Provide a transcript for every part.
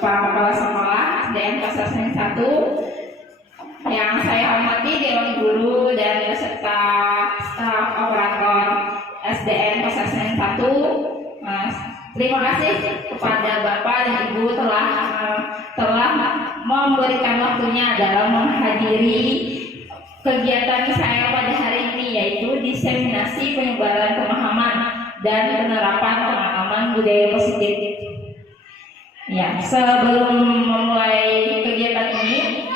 Bapak Kepala Sekolah SDN Pasar Senen 1, yang saya hormati Dewan Guru dan beserta staf operator SDN Pasar Senen 1. Terima kasih kepada Bapak dan Ibu telah memberikan waktunya dalam menghadiri kegiatan saya pada hari ini, yaitu diseminasi penyebaran pemahaman dan penerapan pengalaman budaya positif. Ya, sebelum memulai kegiatan ini,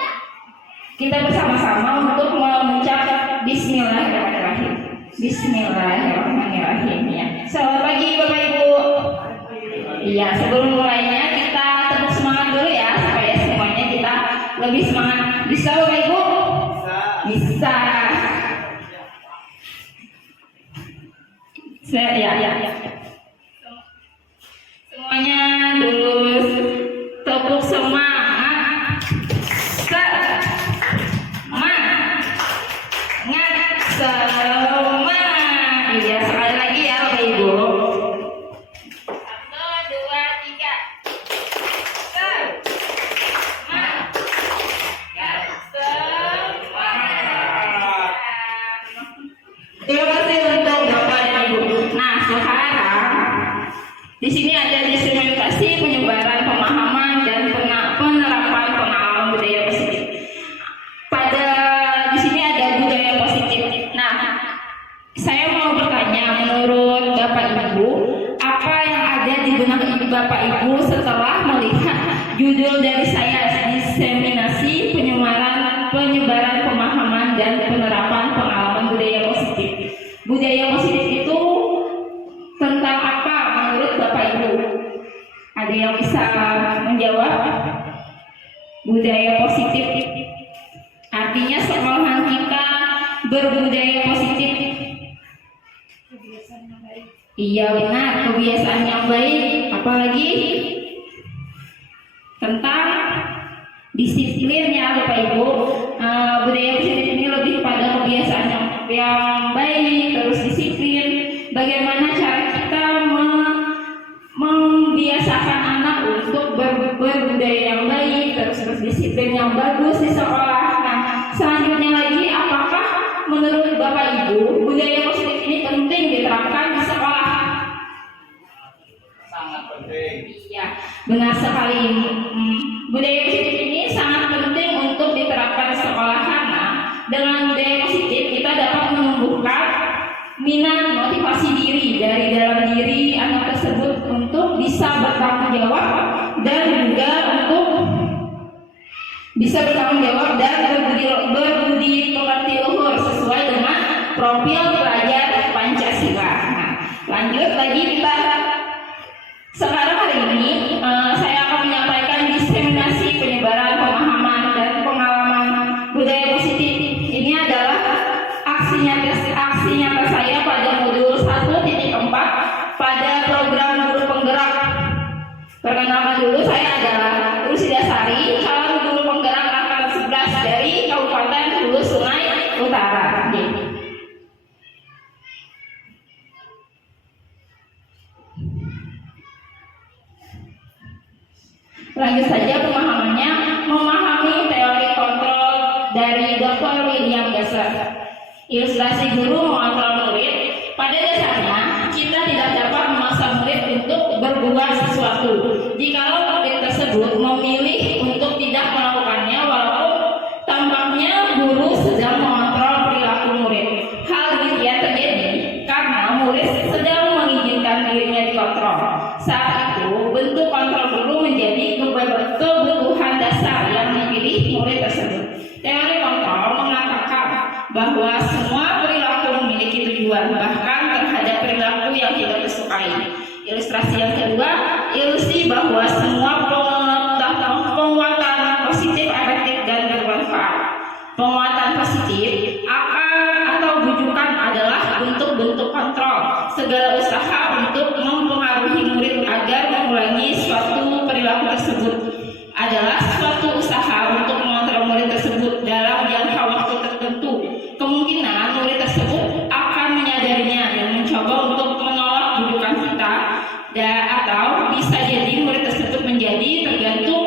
kita bersama-sama untuk mengucap Bismillahirrahmanirrahim. Bismillahirrahmanirrahim. Ya. Selamat pagi Bapak Ibu. Iya, sebelum mulainya kita tetap semangat dulu ya, supaya semuanya kita lebih semangat. Bisa Bapak Ibu? Bisa. Ya. Semuanya dulu tepuk semangat. Semangat. Iya, sekali lagi ya Bapak Ibu. 1, 2, 3. Terima kasih untuk Bapak dan Ibu. Nah, sekarang di sini ada diseminasi penyebaran pemahaman dan penerapan pengalaman budaya positif. Di sini ada budaya positif. Nah, saya mau bertanya, menurut Bapak Ibu, apa yang ada di benak Bapak Ibu setelah melihat judul dari saya, diseminasi penyebaran pemahaman dan penerapan pengalaman budaya positif. Budaya positif itu tentang apa menurut Bapak Ibu? Ada yang bisa menjawab? Budaya positif artinya sekolahan kita berbudaya positif. Iya benar, kebiasaan yang baik. Apalagi tentang disiplin ya Bapak Ibu. Budaya positif ini lebih pada kebiasaan yang baik, terus disiplin. Bagaimana cara kita membiasakan anak untuk berbudaya yang baik, terus disiplin yang bagus di sekolah. Nah, selanjutnya lagi, apakah menurut Bapak Ibu budaya positif ini penting diterapkan di sekolah? Sangat penting. Iya, benar sekali. Budaya positif ini sangat penting untuk diterapkan di sekolah, karena dengan budaya positif kita dapat menumbuhkan minat motivasi diri dari dalam diri anak tersebut untuk bisa bertanggung jawab dan juga untuk bisa bertanggung jawab dan berbudi pekerti luhur sesuai dengan profil pelajar Pancasila. Nah, lanjut lagi kita. Sekarang hari ini saya akan menyampaikan diseminasi penyebaran pemahaman dan pengalaman budaya positif. Ini adalah aksi nyata saya pada modul 1.4 pada program guru penggerak. Perkenalkan dulu, saya adalah Rusida Sari, calon guru penggerak angkatan 11 dari Kabupaten Hulu Sungai Utara. Lanjut saja pemahamannya, memahami teori kontrol dari Dr. William Gasser. Ilustrasi guru mengontrol murid. Pada dasarnya, kita tidak dapat memaksa murid untuk berbuat sesuatu jikalau murid tersebut memilih untuk tidak melakukannya, walaupun tampaknya guru sedang mengontrol perilaku murid. Hal demikian terjadi karena murid sedang mengizinkan dirinya dikontrol. Saat itu, bentuk kontrol guru menjadi kebutuhan dasar yang dipilih murid tersebut. Teori kontrol mengatakan bahwa semua perilaku memiliki tujuan, bahkan terhadap perilaku yang tidak disukai. Ilustrasi yang kedua, ilusi bahwa semua penguatan positif, efektif, dan bermanfaat. Penguatan positif atau bujukan adalah bentuk-bentuk kontrol. Segala usaha untuk mempengaruhi murid agar mengulangi suatu perilaku tersebut adalah suatu usaha untuk mengontrol murid tersebut dalam jangka waktu tertentu. Kemungkinan murid tersebut akan menyadarinya dan mencoba untuk menolak bujukan kita, atau bisa jadi murid tersebut menjadi tergantung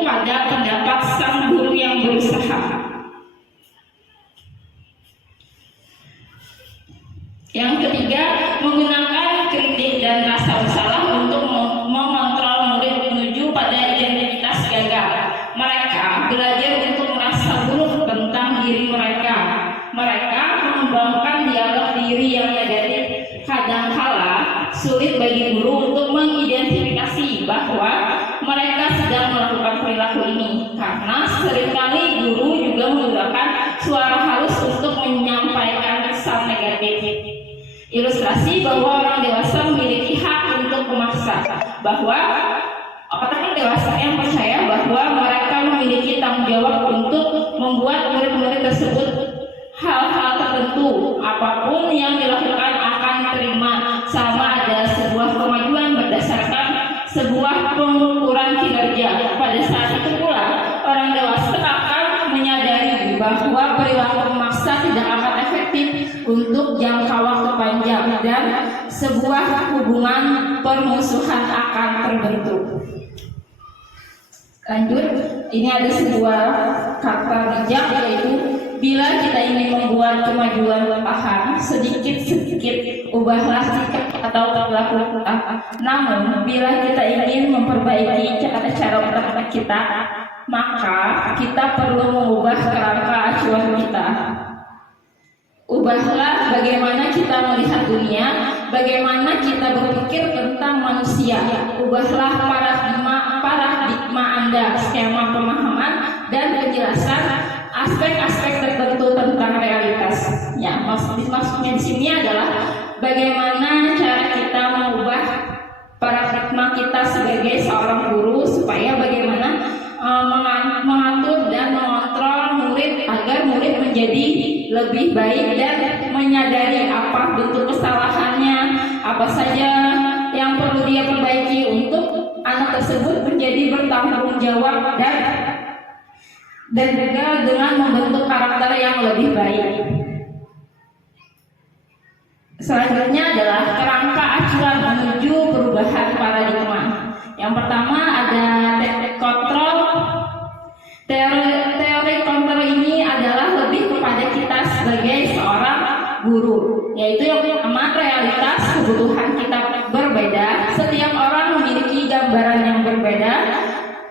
Yang ketiga, menggunakan kritik dan rasa bersalah untuk mengontrol murid menuju pada identitas gagal. Mereka belajar untuk merasa buruk tentang diri mereka. Mereka mengembangkan dialog diri yang negatif. Kadangkala sulit bagi guru untuk mengidentifikasi bahwa mereka sedang melakukan perilaku ini, karena seringkali guru juga menggunakan suara halus untuk menyampaikan pesan negatif. Ilustrasi bahwa orang dewasa memiliki hak untuk memaksa, bahwa orang dewasa yang percaya bahwa mereka memiliki tanggung jawab untuk membuat murid-murid tersebut hal-hal tertentu. Apapun yang dilakukan akan diterima, sama ada sebuah kemajuan berdasarkan sebuah pengukuran kinerja. Pada saat itu pula orang dewasa akan menyadari bahwa perilaku memaksa tidak akan efektif untuk jangka waktu panjang dan sebuah hubungan permusuhan akan terbentuk. Lanjut, ini ada sebuah kata bijak, yaitu bila kita ingin membuat kemajuan perlahan, sedikit-sedikit ubahlah sikap atau perilaku kita. Namun, bila kita ingin memperbaiki cara berpikir kita, maka kita perlu mengubah kerangka acuan kita. Ubahlah bagaimana kita melihat dunia, bagaimana kita berpikir tentang manusia. Ubahlah paradigma Anda, skema pemahaman dan penjelasan aspek-aspek tertentu tentang realitas. Ya, maksudnya di sini adalah bagaimana cara kita mengubah paradigma kita sebagai seorang guru, supaya bagaimana mengatur dan mengontrol murid agar murid menjadi lebih baik dan menyadari apa bentuk kesalahannya, apa saja yang perlu dia perbaiki untuk anak tersebut menjadi bertanggung jawab dan juga dengan membentuk karakter yang lebih baik. Selanjutnya adalah kerangka acuan menuju perubahan paradigma. Yang pertama ada teori kontrol. Teori kontrol ini adalah lebih kepada kita sebagai seorang guru, yaitu yang pertama, realitas kebutuhan kita berbeda. Setiap orang memiliki gambaran yang berbeda.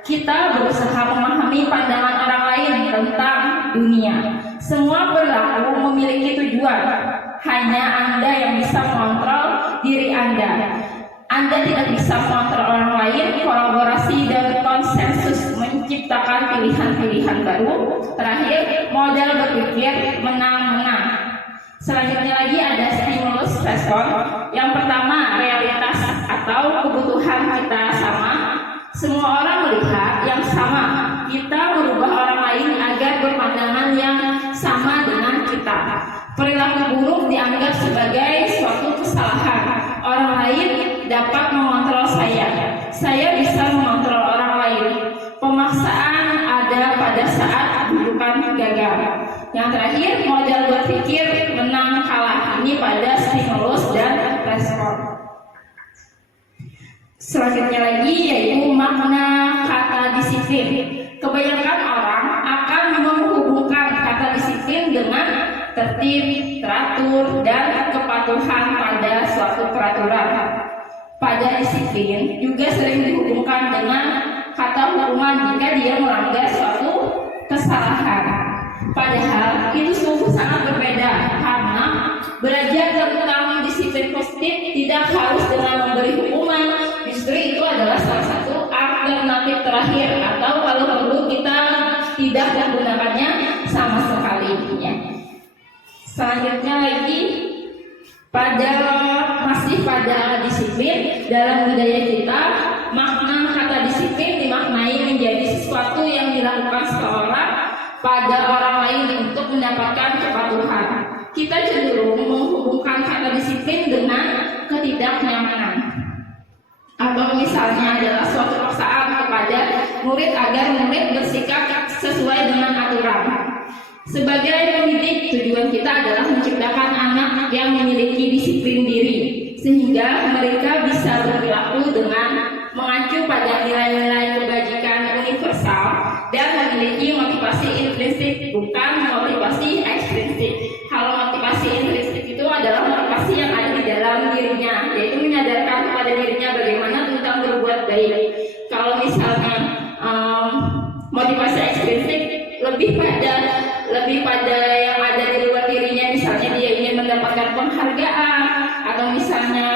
Kita berusaha memahami pandangan orang lain tentang dunia. Semua perilaku memiliki tujuan. Hanya Anda yang bisa mengontrol diri Anda. Anda tidak bisa mengontrol orang lain. Kolaborasi dan konsensus menciptakan pilihan-pilihan baru. Terakhir, model berpikir menang-menang. Selanjutnya lagi ada stimulus respon. Yang pertama, realitas atau kebutuhan kita sama. Semua orang melihat yang sama. Kita merubah orang lain agar berpandangan yang sama dengan kita. Perilaku buruk dianggap sebagai suatu kesalahan. Orang lain dapat mengontrol saya. Saya bisa mengontrol orang lain. Pemaksaan ada pada saat bukan gagal. Yang terakhir, model berpikir menang kalah. Ini pada stimulus dan respon. Selanjutnya lagi yaitu makna kata disiplin. Kebanyakan orang akan menghubungkan kata disiplin dengan tertib, teratur, dan kepatuhan pada suatu peraturan. Pada disiplin juga sering dihubungkan dengan kata hukuman jika dia melanggar suatu kesalahan. Padahal itu sungguh sangat berbeda, karena belajar tentang disiplin positif tidak harus dengan memberi hukuman. Justru itu adalah salah satu alternatif terakhir, atau kalau perlu kita tidak menggunakannya sama sekali. Ya. Selanjutnya lagi masih pada disiplin dalam budaya kita, makna kata disiplin dimaknai menjadi sesuatu yang dilakukan seseorang pada orang lain untuk mendapatkan kepatuhan. Kita cenderung menghubungkan kata disiplin dengan ketidaknyamanan, atau misalnya adalah suatu paksaan kepada murid agar murid bersikap sesuai dengan aturan. Sebagai pendidik, tujuan kita adalah menciptakan anak yang memiliki disiplin diri, sehingga mereka bisa berperilaku dengan mengacu pada nilai-nilai kebajikan universal dan memiliki motivasi intrinsik, bukan motivasi ekstrinsik. Kalau motivasi intrinsik itu adalah motivasi yang baik. Kalau misalnya motivasi ekstrinsik lebih pada yang ada di luar dirinya, misalnya dia ingin mendapatkan penghargaan atau misalnya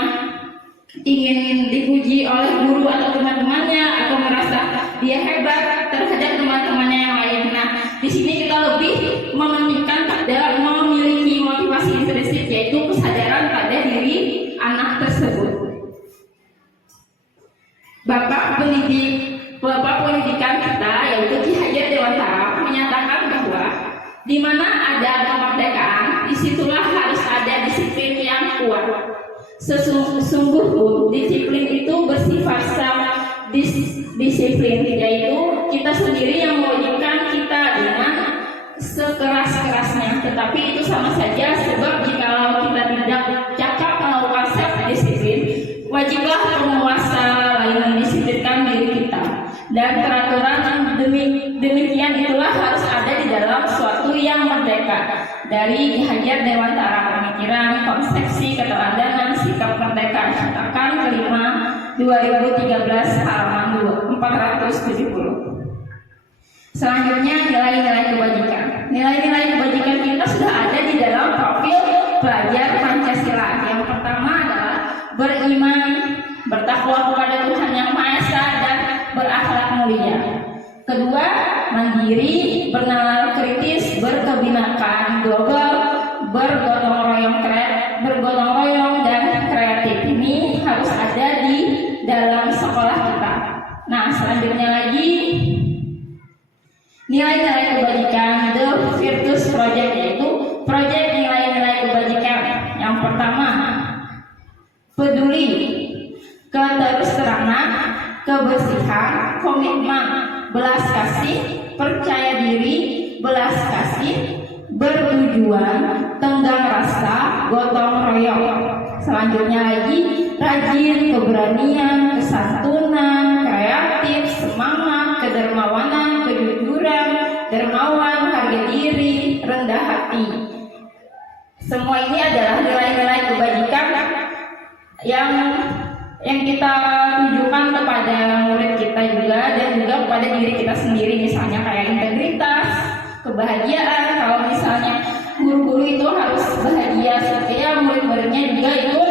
ingin dipuji oleh guru atau teman-temannya atau merasa dia hebat terhadap teman-temannya yang lain. Nah, di sini kita lebih mementingkan pada memiliki motivasi intrinsik, yaitu kesadaran pada diri anak tersebut. Bapak pendidikan kita, yaitu Ki Hajar Dewantara, menyatakan bahwa di mana ada kemerdekaan, disitulah harus ada disiplin yang kuat. Sesungguhnya disiplin itu bersifat disiplin, yaitu kita sendiri yang mewajibkan kita dengan sekeras-kerasnya. Tetapi itu sama saja, sebab jikalau kita tidak cakap melakukan self disiplin, wajiblah penguasa lain mendisiplinkan diri kita. Dan peraturan demikian itulah harus ada di dalam suatu yang merdeka. Dari Ki Hajar Dewantara, Pemikiran, Konsepsi, Keteladanan, Sikap Merdeka, Cetakan kelima 2013 halaman 470. Selanjutnya, nilai-nilai kebajikan. Nilai-nilai kebajikan kita sudah ada di dalam profil pelajar Pancasila. Yang pertama adalah beriman, bertakwa kepada Tuhan Yang Maha Esa, dan berakhlak mulia. Kedua, mandiri, bernalar kritis, berkebinekaan global, bergotong royong dan kreatif. Ini harus ada di dalam sekolah kita. Nah, selanjutnya lagi nilai-nilai kebajikan, The Virtues Project, yaitu proyek nilai-nilai kebajikan. Yang pertama, peduli, keterus-terangan, kebersihan, komitmen, belas kasih, percaya diri, belas kasih, bertujuan, tenggang rasa, gotong royong. Selanjutnya lagi, rajin, keberanian, kesantunan, kreatif, semangat, kedermawanan, kejujuran, dermawan, harga diri, rendah hati. Semua ini adalah nilai-nilai kebajikan yang kita tujukan kepada murid kita juga, dan juga kepada diri kita sendiri, misalnya kayak integritas, kebahagiaan. Kalau misalnya guru-guru itu harus bahagia supaya murid-muridnya juga itu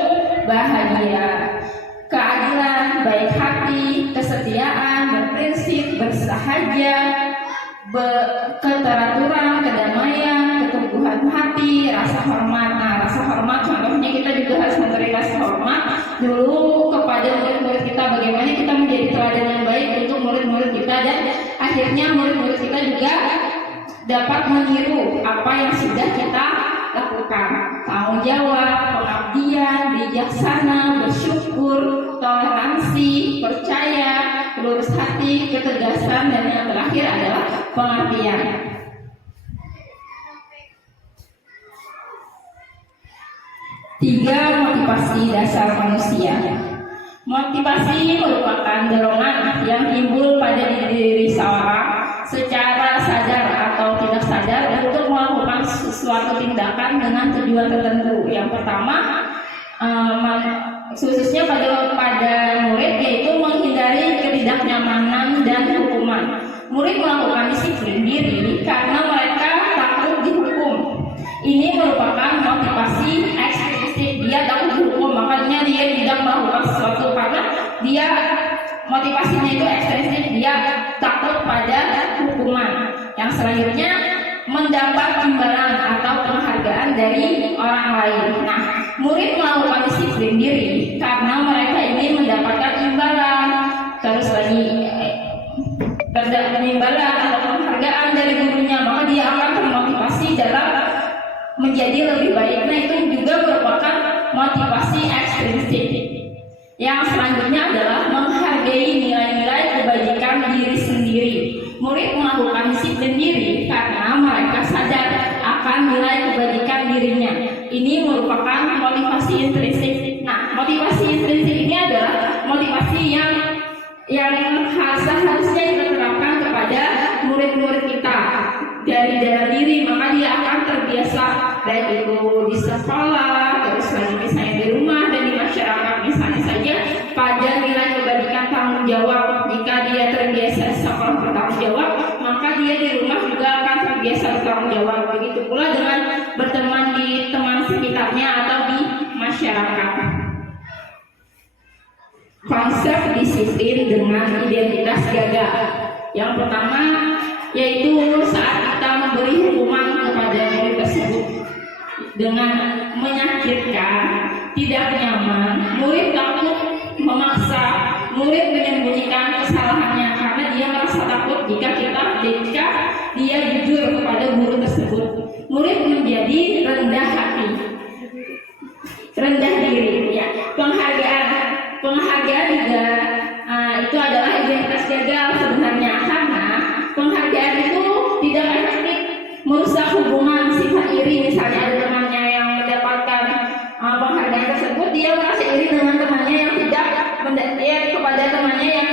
bahagia. Keadilan, baik hati, kesetiaan, berprinsip, bersahaja, keteraturan, kedamaian, keteguhan hati, rasa hormat. Nah, rasa hormat contohnya kita juga harus memberi rasa hormat dulu kepada murid-murid kita, bagaimana kita menjadi teladan yang baik untuk murid-murid kita, dan akhirnya murid-murid kita juga dapat meniru apa yang sudah kita lakukan. Tanggung jawab, pengabdian, bijaksana, bersyukur, toleransi, percaya, lurus hati, ketegasan, dan yang terakhir adalah pengertian. Tiga, motivasi dasar manusia. Motivasi merupakan dorongan yang timbul pada diri seorang secara sadar atau tidak sadar untuk melakukan sesuatu tindakan dengan tujuan tertentu. Yang pertama, khususnya pada murid, yaitu menghindari ketidaknyamanan dan hukuman. Murid melakukan disiplin diri karena mereka takut dihukum. Ini merupakan motivasi ekstrinsik. Dia takut dihukum, makanya dia tidak melakukan sesuatu karena dia motivasinya itu ekstrinsik, dia takut pada hukuman. Yang selanjutnya, mendapat imbalan atau penghargaan dari orang lain. Nah, murid melakukan disiplin diri karena mereka ingin mendapatkan imbalan, terus lagi imbalan atau penghargaan dari gurunya, maka dia akan termotivasi dalam menjadi lebih baik. Nah, itu juga merupakan motivasi ekstrinsik. Yang selanjutnya adalah menghargai nilai-nilai kebajikan diri sendiri. Murid melakukan disiplin diri karena mereka sadar akan nilai kebajikan dirinya. Ini merupakan motivasi intrinsik. Nah, motivasi intrinsik ini adalah motivasi yang seharusnya kita terapkan kepada murid-murid kita dari dalam diri, maka dia akan terbiasa baik itu di sekolah, terus lagi misalnya di rumah dan di masyarakat, misalnya saja pada nilai kebajikan tanggung jawab biasa bertanggung jawab. Begitu pula dengan berteman di teman sekitarnya atau di masyarakat. Konsep disiplin dengan identitas gagal. Yang pertama yaitu saat kita memberi hukuman kepada murid tersebut dengan menyakitkan, tidak nyaman, murid takut memaksa murid menyembunyikan kesalahannya karena dia merasa takut jika dia jujur kepada guru tersebut. Murid menjadi rendah hati, rendah diri. Ya, penghargaan juga itu adalah identitas gagal sebenarnya, karena penghargaan itu tidak efektif merusak hubungan. Sifat iri, misalnya ada temannya yang mendapatkan penghargaan tersebut, dia merasa iri dengan temannya yang tidak kepada temannya yang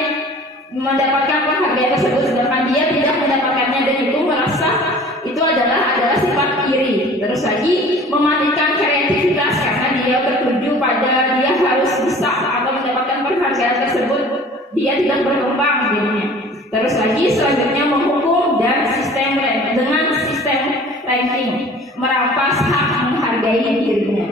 mendapatkan penghargaan tersebut, sedangkan dia tidak mendapatkannya, dan itu merasa itu adalah sifat iri. Terus lagi mematikan kreativitas karena dia bertuju pada dia harus bisa atau mendapatkan penghargaan tersebut, dia tidak berkembang dirinya. Terus lagi selanjutnya menghukum dan dengan sistem ranking, merampas hak menghargai dirinya.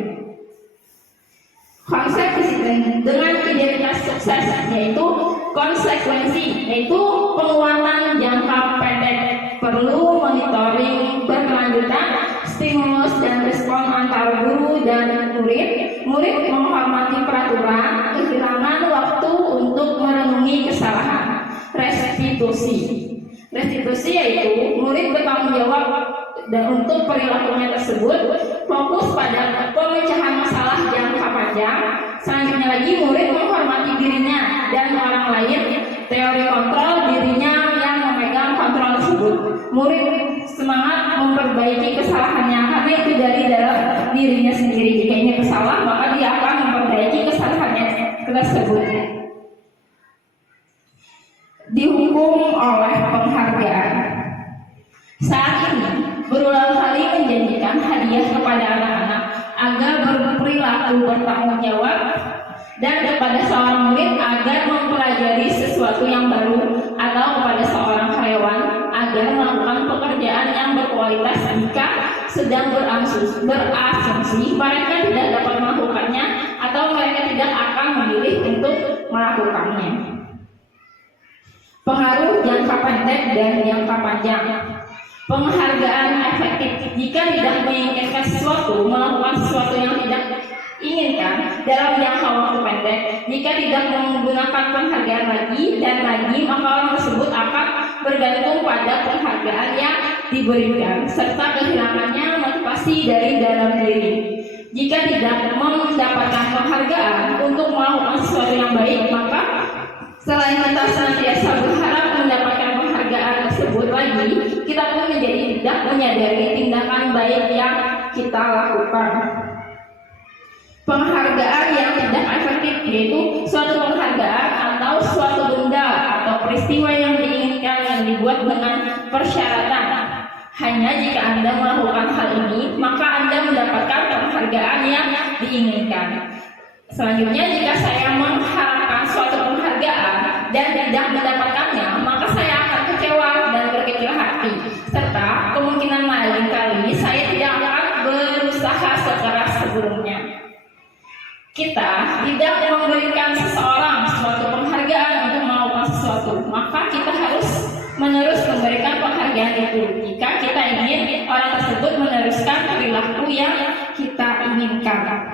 Konsep disiplin dengan identitas sukses yaitu konsekuensi, yaitu penguatan jangka pendek, perlu monitoring berkelanjutan, stimulus dan respon antara guru dan murid menghormati peraturan, kehilangan waktu untuk merenungi kesalahan. Restitusi yaitu murid bertanggung jawab dan untuk perilakunya tersebut, fokus pada pemecahan masalah jangka panjang. Selanjutnya lagi murid menghormati dirinya dan orang lain, teori kontrol, dirinya yang memegang kontrol tersebut. Murid semangat memperbaiki kesalahannya karena itu dari dalam dirinya sendiri. Jika ini bersalah, maka dia akan memperbaiki kesalahannya tersebut. Dihukum oleh penghargaan. Saat ini berulang kali menjanjikan hadiah kepada anak-anak agar berperilaku bertanggung jawab, dan kepada seorang murid agar mempelajari sesuatu yang baru, atau kepada seorang karyawan agar melakukan pekerjaan yang berkualitas jika sedang berasumsi mereka tidak dapat melakukannya atau mereka tidak akan memilih untuk melakukannya. Pengaruh jangka pendek dan jangka panjang. Penghargaan efektif jika tidak menginginkan sesuatu, melakukan sesuatu yang tidak inginkan dalam jangka waktu pendek. Jika tidak menggunakan penghargaan lagi dan lagi, maka orang tersebut akan bergantung pada penghargaan yang diberikan serta kehilangannya motivasi dari dalam diri. Jika tidak mendapatkan penghargaan untuk melakukan sesuatu yang baik, maka selain kita senantiasa berharap mendapatkan penghargaan tersebut lagi, kita pun menjadi tidak menyadari tindakan baik yang kita lakukan. Penghargaan yang tidak efektif yaitu suatu penghargaan atau suatu benda atau peristiwa yang diinginkan yang dibuat dengan persyaratan. Hanya jika Anda melakukan hal ini, maka Anda mendapatkan penghargaan yang diinginkan. Selanjutnya, jika saya mengharapkan suatu penghargaan dan tidak mendapatkannya, maka saya akan kecewa dan berkecil hati, serta kemungkinan lain kali saya tidak akan berusaha sekeras sebelumnya. Kita tidak memberikan seseorang suatu penghargaan untuk melakukan sesuatu, maka kita harus menerus memberikan penghargaan itu jika kita ingin orang tersebut meneruskan perilaku yang kita inginkan.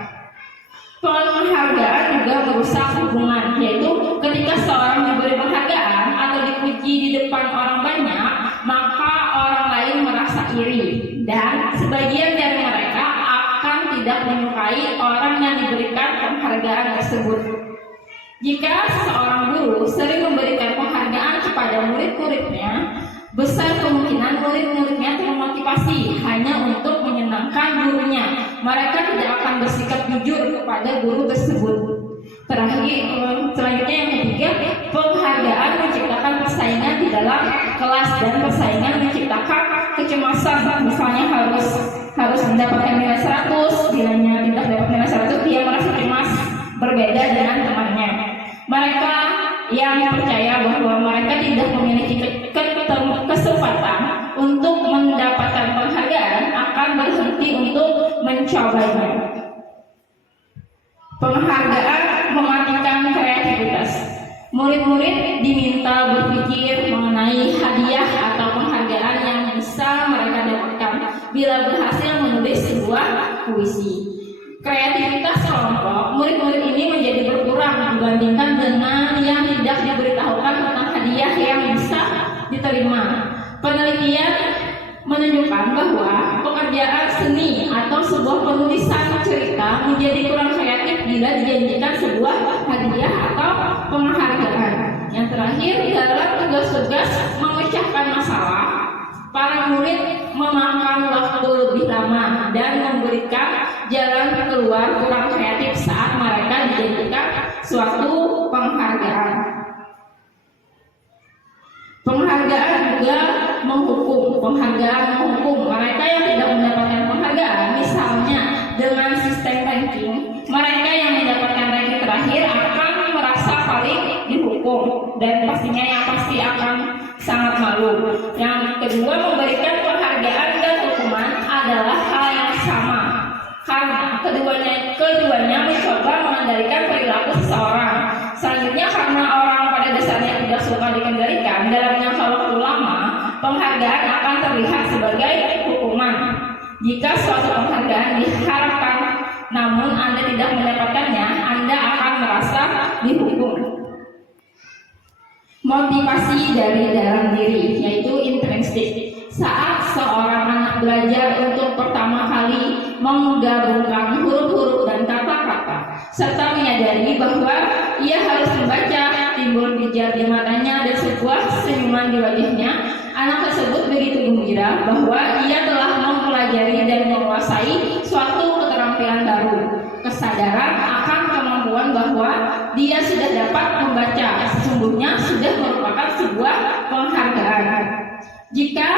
Penghargaan juga merusak hubungan, yaitu ketika seorang diberi penghargaan atau dipuji di depan orang banyak, maka orang lain merasa iri, dan sebagian dari mereka akan tidak menyukai orang yang diberikan penghargaan tersebut. Jika seorang guru sering memberikan penghargaan kepada murid-muridnya, besar kemungkinan murid-muridnya termotivasi hanya untuk menyenangkan gurunya. Mereka tidak akan bersikap jujur kepada guru tersebut. Selanjutnya yang ketiga, penghargaan menciptakan persaingan di dalam kelas, dan persaingan menciptakan kecemasan. Misalnya harus mendapatkan nilai 100, bilanya tidak dapat nilai 100, dia merasa cemas berbeda dengan temannya. Mereka yang percaya bahwa mereka tidak memiliki kesempatan untuk mendapatkan Murid-murid diminta berpikir mengenai hadiah atau penghargaan yang bisa mereka dapatkan bila berhasil menulis sebuah puisi. Kreativitas kelompok murid-murid ini menjadi berkurang dibandingkan dengan yang tidak diberitahukan tentang hadiah yang bisa diterima. Penelitian menunjukkan bahwa pekerjaan seni atau sebuah penulisan cerita menjadi kurang kreatif bila dijanjikan sebuah hadiah atau penghargaan. Yang terakhir, dalam tugas-tugas memecahkan masalah, para murid memakan waktu lebih lama dan memberikan jalan keluar kurang kreatif saat mereka dijanjikan suatu penghargaan. Penghargaan juga menghukum. Penghargaan menghukum mereka yang tidak mendapatkan penghargaan. Misalnya dengan sistem ranking, mereka yang mendapatkan ranking terakhir akan merasa paling dihukum dan pastinya yang pasti akan sangat malu. Yang kedua, memberikan penghargaan dan hukuman adalah hal yang sama karena keduanya mencoba mengendalikan perilaku seseorang. Selanjutnya, karena orang pada dasarnya tidak suka dikendalikan dalam jangka waktu lama, penghargaan akan terlihat sebagai hukuman. Jika suatu penghargaan diharapkan namun Anda tidak mendapatkannya, Anda akan merasa dihukum. Motivasi dari dalam diri, yaitu intrinsik. Saat seorang anak belajar untuk pertama kali menggabungkan huruf-huruf dan kata-kata, serta menyadari bahwa ia harus membaca, timbul pijar di matanya dan sebuah senyuman di wajahnya, anak tersebut begitu gembira bahwa ia telah mempelajari dan menguasai suatu keterampilan baru. Kesadaran akan kemampuan bahwa dia sudah dapat membaca sesungguhnya sudah merupakan sebuah penghargaan. Jika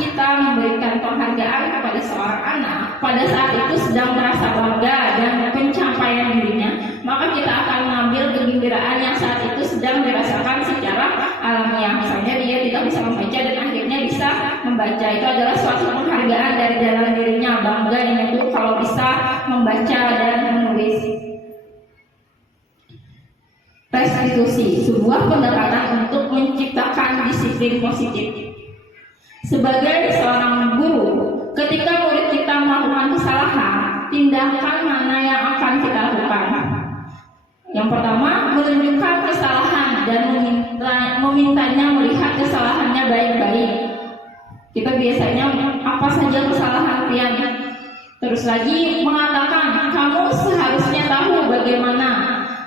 kita memberikan penghargaan kepada seorang anak pada saat itu sedang merasa bangga dan pencapaian dirinya, maka kita akan mengambil kegembiraan yang saat itu sedang dirasakan secara alamiah. Misalnya dia tidak bisa membaca dan akhirnya bisa membaca, itu adalah suatu penghargaan dari dalam dirinya, bangga itu kalau bisa membaca dan menulis. Restitusi, sebuah pendekatan untuk menciptakan disiplin positif. Sebagai seorang guru, ketika murid kita melakukan kesalahan, tindakan mana yang akan kita lakukan? Yang pertama, menunjukkan kesalahan dan memintanya melihat kesalahannya baik-baik. Kita biasanya apa saja kesalahan kalian? Terus lagi mengatakan, kamu seharusnya tahu bagaimana,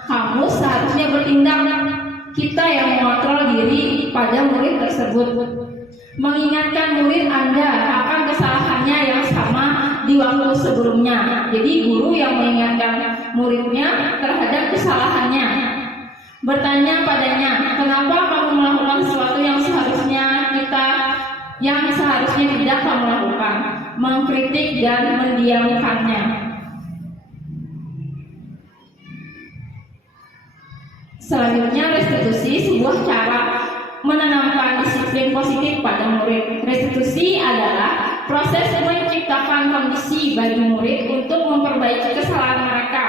kamu seharusnya bertindak. Kita yang mengontrol diri pada murid tersebut. Mengingatkan murid Anda akan kesalahannya yang sama di waktu sebelumnya. Jadi guru yang mengingatkan muridnya terhadap kesalahannya. Bertanya padanya, kenapa kamu melakukan sesuatu yang seharusnya tidak kamu lakukan? Mengkritik dan mendiamkannya. Selanjutnya, restitusi, sebuah cara menanamkan disiplin positif pada murid. Restitusi adalah proses menciptakan kondisi bagi murid untuk memperbaiki kesalahan mereka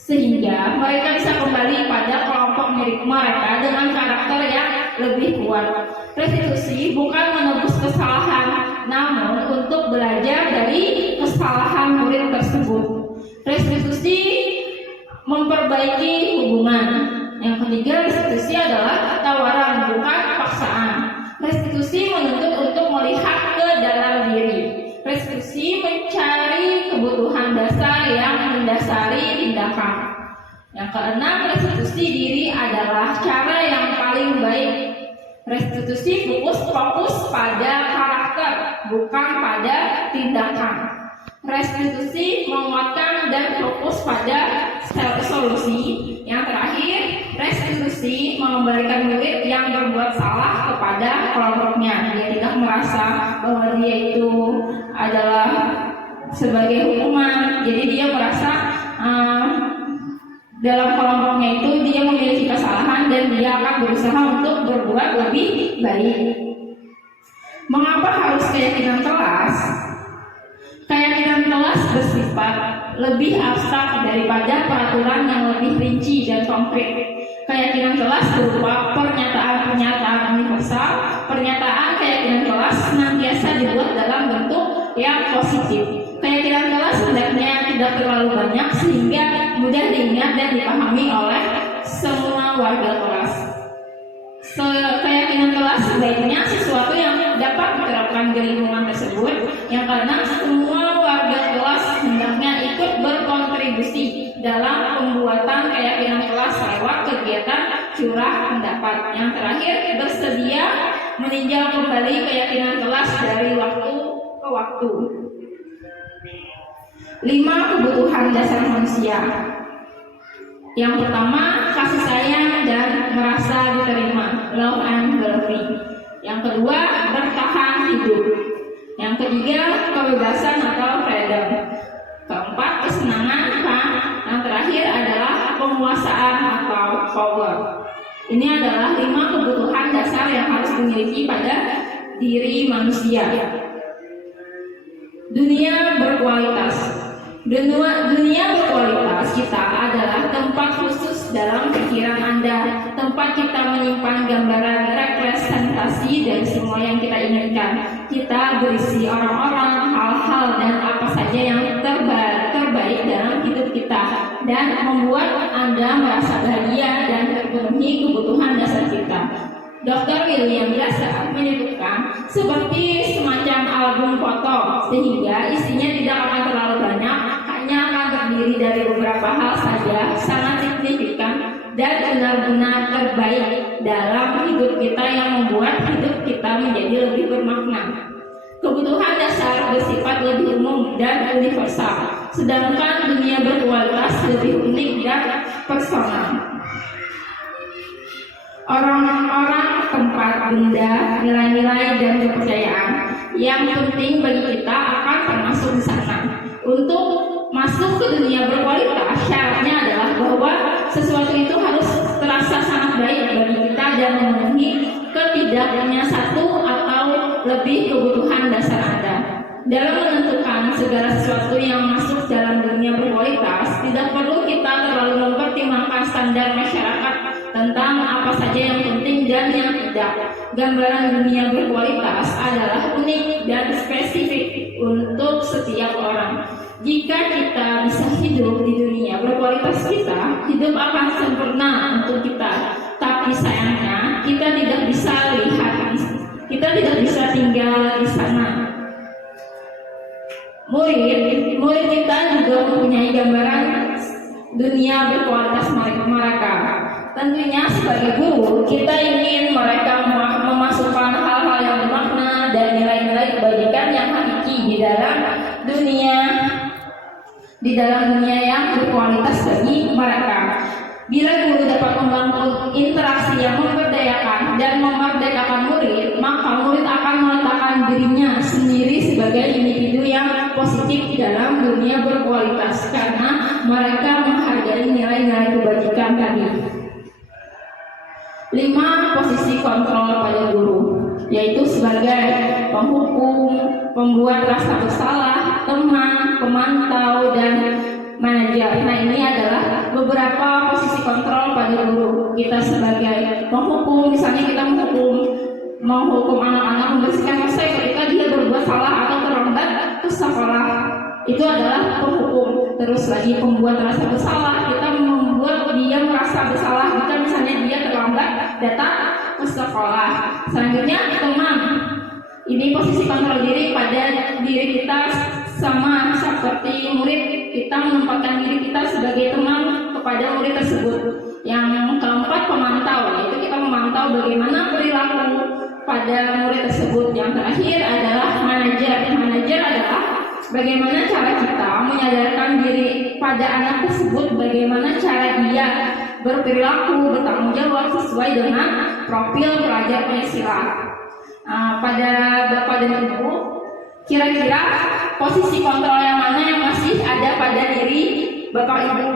sehingga mereka bisa kembali pada kelompok mirip mereka dengan karakter yang lebih kuat. Restitusi bukan menebus kesalahan, namun untuk belajar dari kesalahan murid tersebut. Restitusi memperbaiki hubungan. Yang ketiga, restitusi adalah tawaran, bukan paksaan. Restitusi menuntut untuk melihat ke dalam diri. Restitusi mencari kebutuhan dasar yang mendasari tindakan. Yang keenam, restitusi diri adalah cara yang paling baik. Restitusi fokus pada karakter, bukan pada tindakan. Restitusi menguatkan dan fokus pada solusi. Yang terakhir, restitusi mengembalikan murid yang berbuat salah kepada kelompoknya. Dia tidak merasa bahwa dia itu adalah sebagai hukuman. Jadi dia merasa dalam kelompoknya itu dia memiliki kesalahan dan dia akan berusaha untuk berbuat lebih baik. Mengapa harus keyakinan kelas? Keyakinan kelas bersifat lebih abstrak daripada peraturan yang lebih rinci dan konkret. Keyakinan kelas berupa pernyataan-pernyataan universal. Pernyataan keyakinan kelas senantiasa dibuat dalam bentuk yang positif. Keyakinan kelas hendaknya tidak terlalu banyak sehingga mudah diingat dan dipahami oleh semua warga kelas. Keyakinan kelas sebaiknya sesuatu yang dapat diterapkan di lingkungan tersebut, yang karena semua warga kelas hendaknya ikut berkontribusi dalam pembuatan keyakinan kelas lewat kegiatan curah pendapat. Yang terakhir, bersedia meninjau kembali keyakinan kelas dari waktu ke waktu. 5 kebutuhan dasar manusia. Yang pertama, kasih sayang dan merasa diterima, love and belonging. Yang kedua, bertahan hidup. Yang ketiga, kebebasan atau freedom. Keempat, kesenangan. Yang terakhir adalah penguasaan atau power. Ini adalah 5 kebutuhan dasar yang harus dimiliki pada diri manusia. Dunia berkualitas. Dunia berkualitas kita adalah tempat khusus dalam pikiran Anda, tempat kita menyimpan gambaran representasi dari semua yang kita inginkan. Kita berisi orang-orang, hal-hal, dan apa saja yang terbaik dalam hidup kita, dan membuat Anda merasa bahagia dan terpenuhi kebutuhan dasar kita. Dr. William biasa menyebutkan seperti semacam album foto, sehingga isinya tidak akan terlalu banyak, hanya akan terdiri dari beberapa hal saja sangat signifikan dan benar-benar terbaik dalam hidup kita yang membuat hidup kita menjadi lebih bermakna. Kebutuhan dasar bersifat lebih umum dan universal, sedangkan dunia berkualitas lebih unik dan personal. Orang-orang, tempat, benda, nilai-nilai, dan kepercayaan yang penting bagi kita akan termasuk di sana. Untuk masuk ke dunia berkualitas, syaratnya adalah bahwa sesuatu itu harus terasa sangat baik bagi kita dan memenuhi ketidaknya satu atau lebih kebutuhan dasar Anda. Dalam menentukan segala sesuatu yang masuk dalam dunia berkualitas, tidak perlu kita terlalu mempertimbangkan standar masyarakat tentang apa saja yang penting dan yang tidak. Gambaran dunia berkualitas adalah unik dan spesifik untuk setiap orang. Jika kita bisa hidup di dunia berkualitas kita, hidup akan sempurna untuk kita. Tapi sayangnya, kita tidak bisa tinggal di sana. Murid kita juga mempunyai gambaran dunia berkualitas mereka. Tentunya sebagai guru, kita ingin mereka memasukkan hal-hal yang bermakna dan nilai-nilai kebajikan yang hakiki di dalam dunia yang berkualitas bagi mereka. Bila guru dapat membangun interaksi yang memberdayakan dan memerdekakan murid, maka murid akan meletakkan dirinya sendiri sebagai individu yang positif dalam dunia berkualitas karena mereka menghargai nilai-nilai kebajikan tadi. 5 posisi kontrol pada guru, yaitu sebagai penghukum, pembuat rasa bersalah, teman, pemantau, dan manajer. Nah, ini adalah beberapa posisi kontrol pada guru. Kita sebagai penghukum, misalnya kita menghukum anak-anak membersihkan WC ketika dia berbuat salah atau terlambat ke sekolah. Itu adalah penghukum. Terus lagi pembuat rasa bersalah, kita membuat dia merasa bersalah jika misalnya dia terlambat datang ke sekolah. Selanjutnya teman. Ini posisi kontrol diri pada diri kita, sama seperti murid, kita menempatkan diri kita sebagai teman kepada murid tersebut. Yang keempat, pemantau, yaitu kita memantau bagaimana perilaku pada murid tersebut. Yang terakhir adalah manajer. Manajer adalah bagaimana cara kita menyadarkan diri pada anak tersebut, bagaimana cara dia berperilaku, bertanggung jawab sesuai dengan profil pelajar Pancasila. Pada Bapak dan Ibu, kira-kira posisi kontrol yang mana yang masih ada pada diri Bapak Ibu?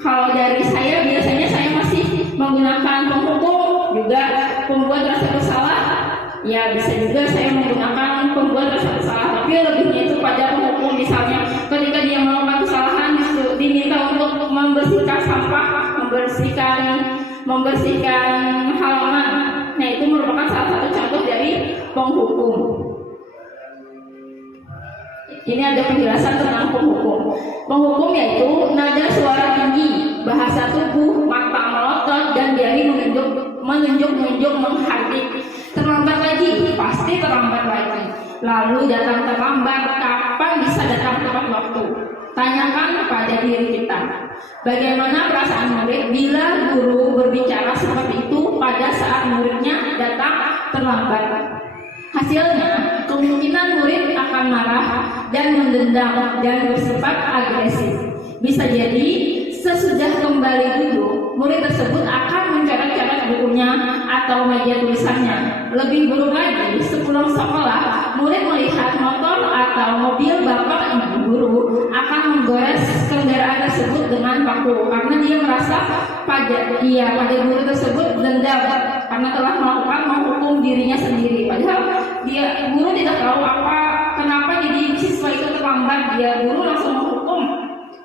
Kalau dari saya, biasanya saya masih menggunakan penghukum, juga pembuat rasa bersalah. Ya, bisa juga saya menggunakan pembuat rasa bersalah, tapi lebihnya itu pada penghukum. Misalnya ketika dia melakukan kesalahan, diminta untuk membersihkan sampah, membersihkan membersihkan halaman. Nah, itu merupakan salah satu contoh dari penghukum. Ini ada penjelasan tentang penghukum. Penghukum yaitu nada suara tinggi, bahasa tubuh, mata melotot, dan jari menunjuk-nunjuk menghardik. Terlambat lagi, pasti terlambat lagi. Lalu datang terlambat, kapan bisa datang tepat waktu? Tanyakan kepada diri kita, bagaimana perasaan murid bila guru berbicara seperti itu pada saat muridnya datang terlambat? Hasilnya, kemungkinan murid akan marah dan mendendam dan bersifat agresif. Bisa jadi, sesudah kembali duduk, murid tersebut akan mencoret-coret bukunya atau meja tulisannya. Lebih buruk lagi, sepulang sekolah, murid melihat motor atau mobil bapak ibu guru akan menggores kendaraan tersebut dengan paku karena dia merasa pada guru tersebut dendam karena telah melakukan menghukum dirinya sendiri. Padahal guru tidak tahu kenapa jadi siswa itu terlambat. Guru langsung menghukum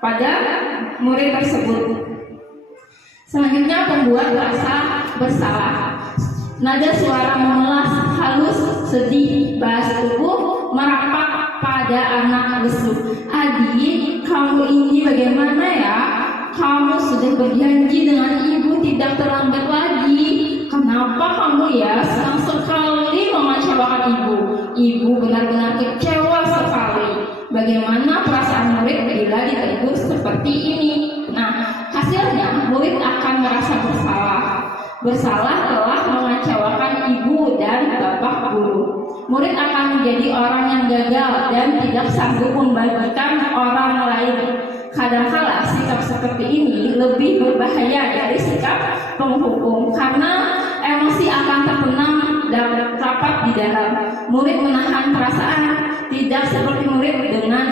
pada murid tersebut. Selanjutnya, pembuat merasa bersalah. Nada suara memelas, halus, sedih, bahasa tubuh merapat pada anak lesu. Adik, kamu ini bagaimana ya? Kamu sudah berjanji dengan ibu tidak terlambat lagi. Kenapa kamu ya senang sekali mengecewakan ibu? Ibu benar-benar kecewa sekali. Bagaimana perasaan murid bila ditegur seperti ini? Nah, hasilnya murid akan merasa bersalah telah mengecewakan ibu dan bapak guru. Murid akan menjadi orang yang gagal dan tidak sanggup membagikan orang lain. Kadang-kala sikap seperti ini lebih berbahaya dari sikap penghukum karena emosi akan terpenam dan rapat di dalam. Murid menahan perasaan, tidak seperti murid dengan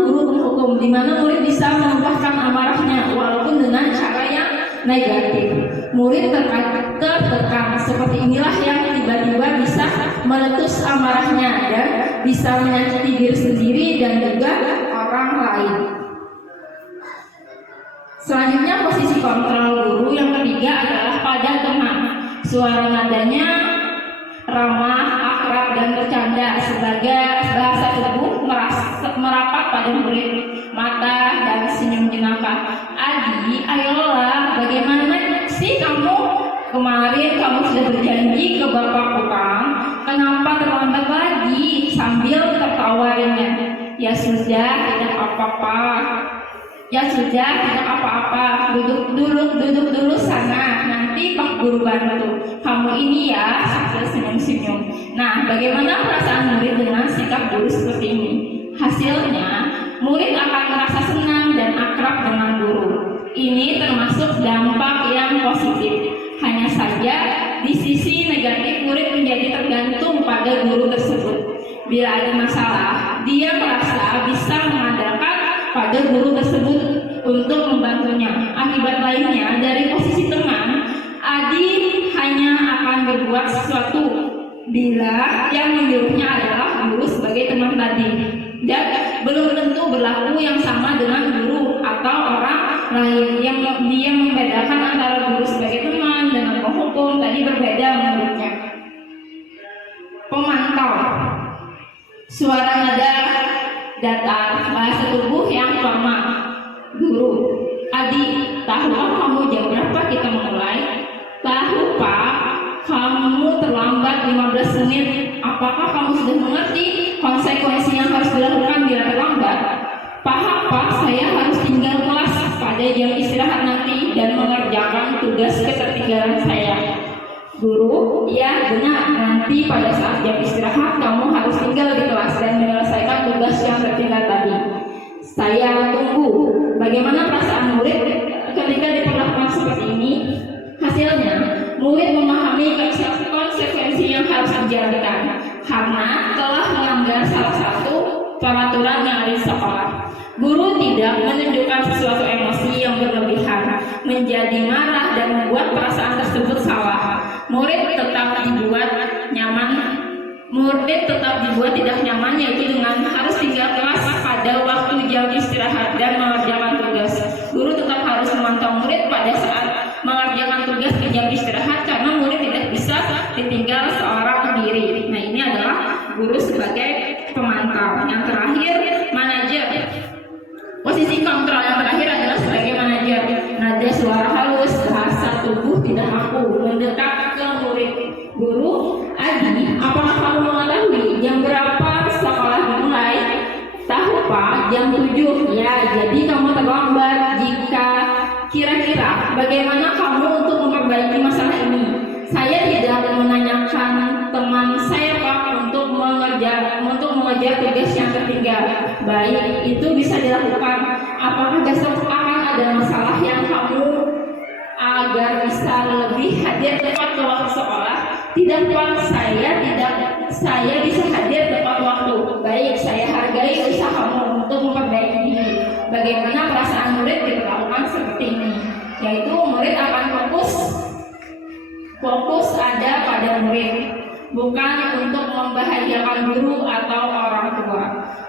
guru penghukum, di mana murid bisa menumpahkan amarahnya walaupun dengan cara yang negatif. Murid tertekan seperti inilah yang tiba-tiba bisa meletus amarahnya dan bisa menyakiti diri sendiri dan juga orang lain. Selanjutnya, posisi kontrol guru yang ketiga adalah pada teman. Suara nadanya ramah, akrab, dan bercanda sebagai bahasa tubuh merapat pada murid, mata dan senyum jenaka. Adi, ayolah, bagaimana sih kamu? Kemarin kamu sudah berjanji ke bapak Kang, kenapa terlambat lagi? Sambil tertawarinnya. Ya sudah, tidak apa-apa. Ya sudah, tidak apa-apa. Duduk dulu sana. Nanti Pak Guru bantu. Kamu ini ya, sambil senyum-senyum. Nah, bagaimana perasaan murid dengan sikap guru seperti ini? Hasilnya, murid akan merasa senang dan akrab dengan guru. Ini termasuk dampak yang positif. Hanya saja, di sisi negatif murid menjadi tergantung pada guru tersebut. Bila ada masalah, dia merasa bisa mengandalkan pada guru tersebut untuk membantunya. Akibat lainnya, dari posisi teman, Adi hanya akan berbuat sesuatu bila yang menyuruhnya adalah guru sebagai teman tadi, dan belum tentu berlaku yang sama dengan guru atau orang lain. Yang dia membedakan antara guru sebagai teman dengan penghukum tadi berbeda menurutnya. Pemantau, suara nada datar, bahasa tubuh yang lemah. Guru, Adi, tahukah kamu jam berapa kita mulai? Tahu Pak, kamu terlambat 15 menit. Apakah kamu sudah mengerti konsekuensi yang harus dilakukan bila terlambat? Paham Pak, saya harus tinggal kelas pada jam istirahat nanti dan mengerjakan tugas ketertinggalan saya. Guru, ya benar, nanti pada saat jam istirahat kamu harus tinggal di kelas dan menyelesaikan tugas yang tertinggal tadi. Saya tunggu. Bagaimana perasaan murid ketika diperlakukan seperti ini? Hasilnya, murid memahami konsekuensi yang harus dijalankan karena telah melanggar salah satu peraturan yang ada di sekolah. Guru tidak menunjukkan sesuatu emosi yang berlebihan, menjadi marah dan membuat perasaan tersebut salah. Murid tetap dibuat tidak nyaman, yaitu dengan harus tinggal kelas pada waktu jam istirahat dan mengerjakan tugas. Guru tetap harus memantau murid pada saat mengerjakan guru sebagai pemantau. Yang terakhir, manajer. Posisi kontrol yang terakhir adalah sebagai manajer. Nada suara halus, bahasa tubuh tidak kaku, mendekat ke murid. Guru, Adi, apakah kamu mengetahui jam berapa sekolah dimulai? Tahu Pak, jam 7. Ya, jadi kamu terlambat. Kira-kira bagaimana kamu untuk memperbaiki masalah ini? Saya tidak menanyakan teman saya Pak untuk mengejar tugas yang tertinggal. Baik, itu bisa dilakukan. Apakah besok akan ada masalah yang kamu agar bisa lebih hadir tepat ke waktu sekolah? Tidak Pak, saya bisa hadir tepat waktu. Baik, saya hargai usahamu untuk memperbaiki diri. Bagaimana perasaan murid diperlakukan seperti ini? Yaitu murid akan fokus ada pada murid, bukan untuk membahagiakan guru atau orang tua.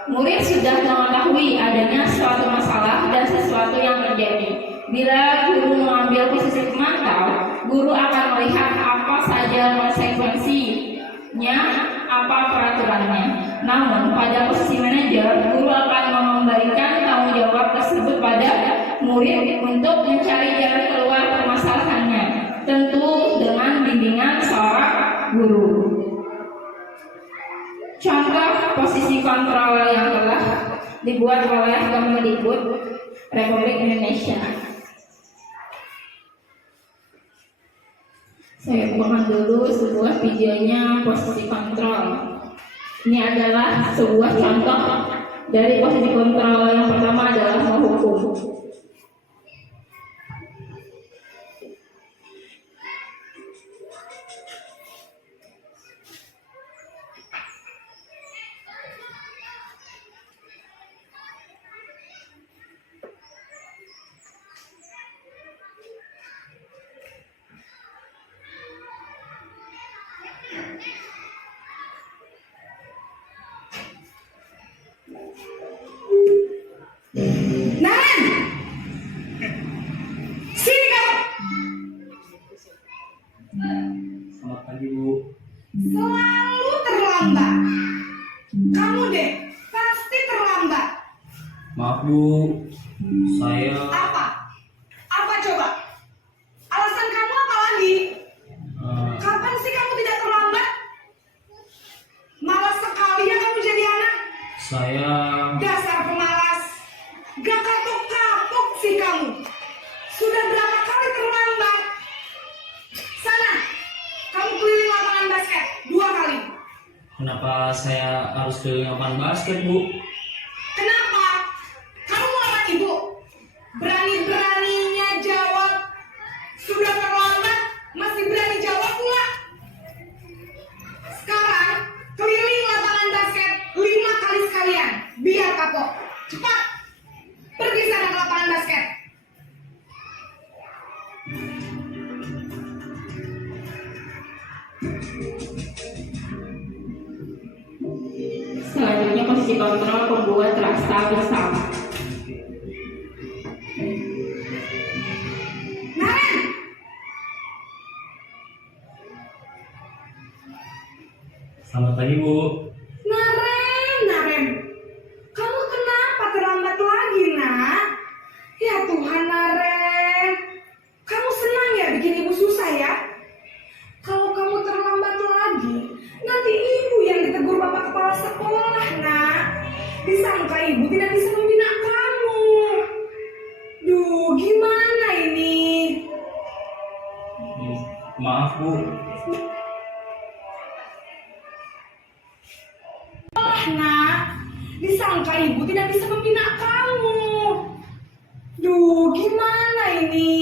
Murid sudah mengetahui adanya suatu masalah dan sesuatu yang terjadi. Bila guru mengambil posisi pemantau, guru akan melihat apa saja konsekuensinya, apa peraturannya. Namun pada posisi manajer, guru akan memberikan tanggung jawab tersebut pada murid untuk mencari jalan keluar permasalahannya, tentu dengan bimbingan seorang guru. Contoh posisi kontrol yang telah dibuat oleh Kemendikbud Republik Indonesia. Saya buatkan dulu sebuah videonya posisi kontrol. Ini adalah sebuah contoh dari posisi kontrol. Yang pertama adalah menghukum. Naren, sini kamu. Selamat pagi Bu. Selalu terlambat. Kamu deh, pasti terlambat. Maaf Bu, saya Apa? Apa coba? Alasan kamu apa lagi? Kapan sih kamu tidak terlambat? Malas sekali ya kamu jadi anak. saya Dasar pemalas. Gak kapok-kapok sih kamu. Sudah berapa kali terlambat? Sana, kamu keliling lapangan basket 2 kali. kenapa saya harus ke lapangan basket Bu? Kenapa? Kamu mau lawan ibu? Berani-beraninya jawab. Sudah terlambat, masih berani jawab pula. Sekarang, keliling lapangan basket 5 kali sekalian. Biar kapok. Cepat. Pergi sana ke lapangan basket. Selanjutnya posisi kontrol pembuat rasa bersalah. Naren, Selamat pagi Bu. Naren. Kamu kenapa terlambat lagi, nak? Ya Tuhan, Naren. Kamu senang ya bikin ibu susah ya? Kalau kamu terlambat lagi, nanti ibu yang ditegur bapak kepala sekolah, nak. Disangka ibu tidak bisa membina kamu. Duh, gimana ini? Maaf Bu. Nak, disangka ibu tidak bisa membina kamu. Duh, gimana ini?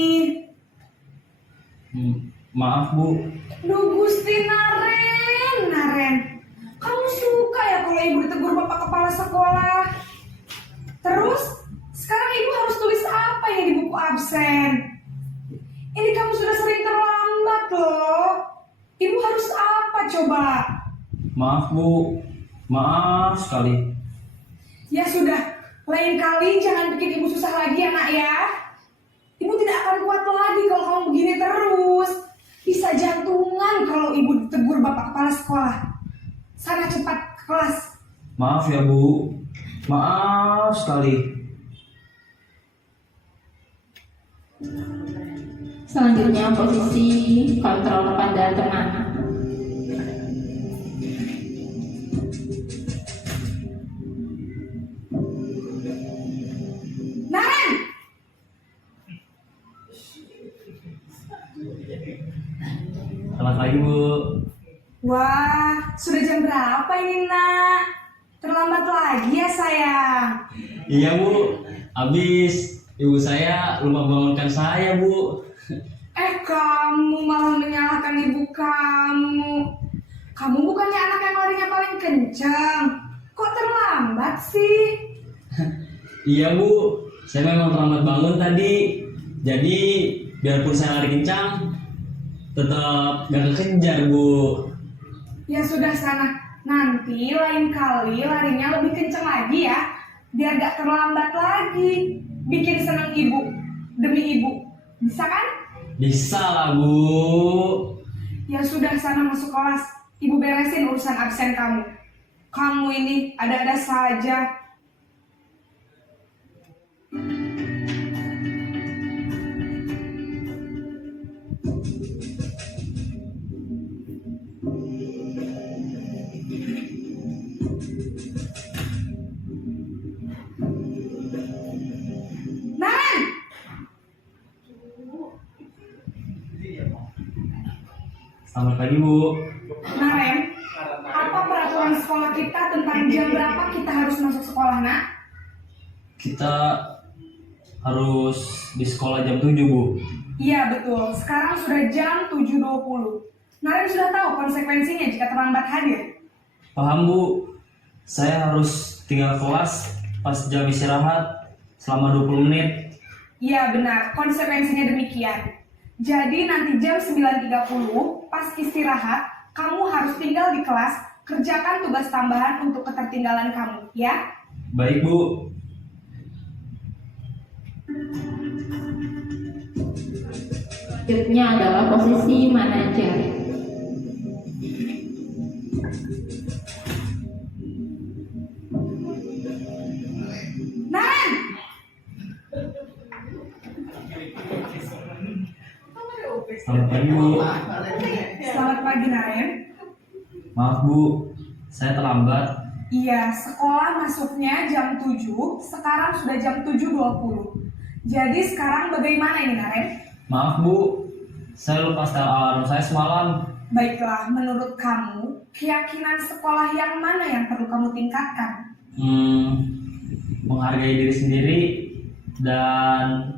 Maaf Bu. Duh, Gusti Naren. Kamu suka ya kalau ibu ditegur bapak kepala sekolah? Terus, sekarang ibu harus tulis apa ya di buku absen? Ini kamu sudah sering terlambat loh. Ibu harus apa coba? Maaf Bu. Maaf sekali. Ya sudah, lain kali jangan bikin ibu susah lagi ya nak ya. Ibu tidak akan kuat lagi kalau kamu begini terus. Bisa jantungan kalau ibu ditegur bapak kepala sekolah. Sana cepat ke kelas. Maaf ya Bu, maaf sekali. Selanjutnya posisi kontrol pada teman. Naren, Selamat pagi Bu. wah, sudah jam berapa ini nak? Terlambat lagi ya sayang. Iya Bu, habis ibu saya lupa bangunkan saya Bu. Kamu malah menyalahkan ibu kamu. Kamu bukannya anak yang larinya paling kencang. Kok terlambat sih? Iya Bu, saya memang terlambat bangun tadi. Jadi biarpun saya lari kencang, tetap gak kekejar Bu. Ya sudah sana. Nanti lain kali larinya lebih kencang lagi ya. Biar gak terlambat lagi. Bikin senang ibu. Demi ibu. Bisa kan? Bisa lah Bu. Ya sudah sana masuk kelas. Ibu beresin urusan absen kamu. Kamu ini ada-ada saja. Naren! Selamat pagi Bu. Naren, apa peraturan sekolah kita tentang jam berapa kita harus masuk sekolah, nak? Kita harus di sekolah jam 7 Bu. Iya betul, sekarang sudah jam 7.20. Naren sudah tahu konsekuensinya jika terlambat hadir. Paham Bu. Saya harus tinggal kelas pas jam istirahat selama 20 menit. Iya benar, konsekuensinya demikian. Jadi nanti jam 9.30 pas istirahat, kamu harus tinggal di kelas, kerjakan tugas tambahan untuk ketertinggalan kamu, ya? Baik Bu. Selanjutnya adalah posisi manajer. Naren! Selamat pagi Bu. Selamat pagi Naren. Maaf Bu, saya terlambat. Iya, sekolah masuknya jam 7, sekarang sudah jam 7.20. Jadi sekarang bagaimana ini Naren? Maaf Bu, saya lupa setel alarm saya semalam. Baiklah, menurut kamu, keyakinan sekolah yang mana yang perlu kamu tingkatkan? Menghargai diri sendiri dan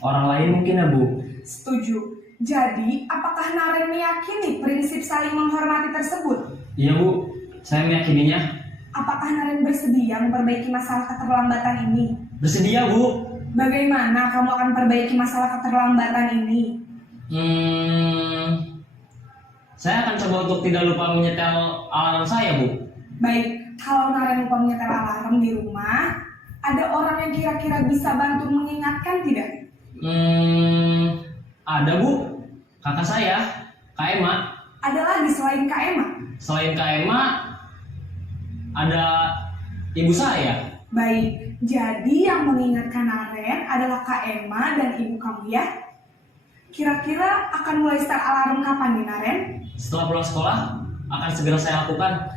orang lain mungkin ya Bu. Setuju. Jadi, apakah Naren meyakini prinsip saling menghormati tersebut? Iya Bu, saya meyakininya. Apakah Naren bersedia memperbaiki masalah keterlambatan ini? Bersedia Bu. Bagaimana kamu akan perbaiki masalah keterlambatan ini? Saya akan coba untuk tidak lupa menyetel alarm saya Bu. Baik, kalau Naren lupa menyetel alarm di rumah, ada orang yang kira-kira bisa bantu mengingatkan tidak? Ada Bu, kakak saya, Kak Emma. Ada lagi selain Kak Emma? Selain Kak Emma, ada ibu saya. Baik, jadi yang mengingatkan Naren adalah Kak Emma dan ibu kamu ya? Kira-kira akan mulai start alarm kapan nih Naren? Setelah pulang sekolah, akan segera saya lakukan.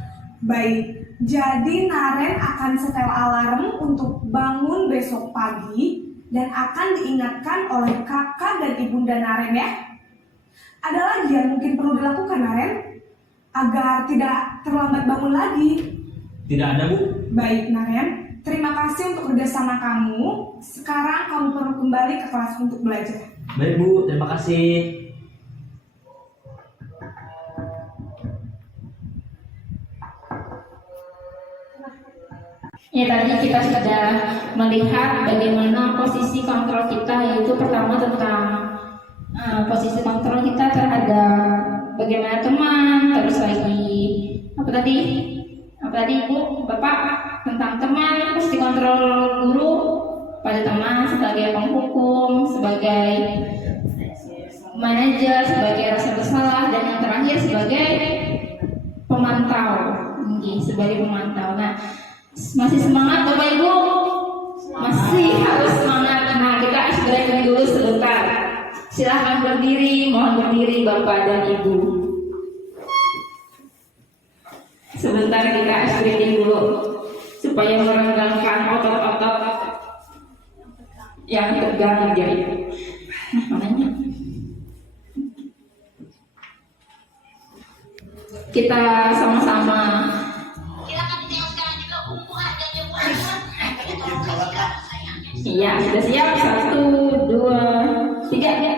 Baik, jadi Naren akan setel alarm untuk bangun besok pagi dan akan diingatkan oleh kakak dan ibunda Naren ya. Ada lagi yang mungkin perlu dilakukan Naren agar tidak terlambat bangun lagi? Tidak ada Bu. Baik Naren, terima kasih untuk kerjasama kamu. Sekarang kamu perlu kembali ke kelas untuk belajar. Baik Bu, terima kasih. Ya, tadi kita sudah melihat bagaimana posisi kontrol kita, yaitu pertama tentang posisi kontrol kita terhadap bagaimana teman, terus lagi apa tadi Ibu, Bapak, tentang teman, posisi kontrol guru pada teman sebagai penghukum, sebagai manajer, sebagai rasa bersalah, dan yang terakhir sebagai pemantau. sebagai pemantau. Nah, masih semangat Bapak Ibu? Masih harus semangat. Nah, kita breaking dulu sebentar. Silahkan berdiri, mohon berdiri Bapak dan Ibu. Sebentar kita breaking dulu supaya merenggangkan otot-otot yang tegang jadi. Nah, mananya? Kita sama-sama. Iya, sudah siap. 1, 2, 3 ya.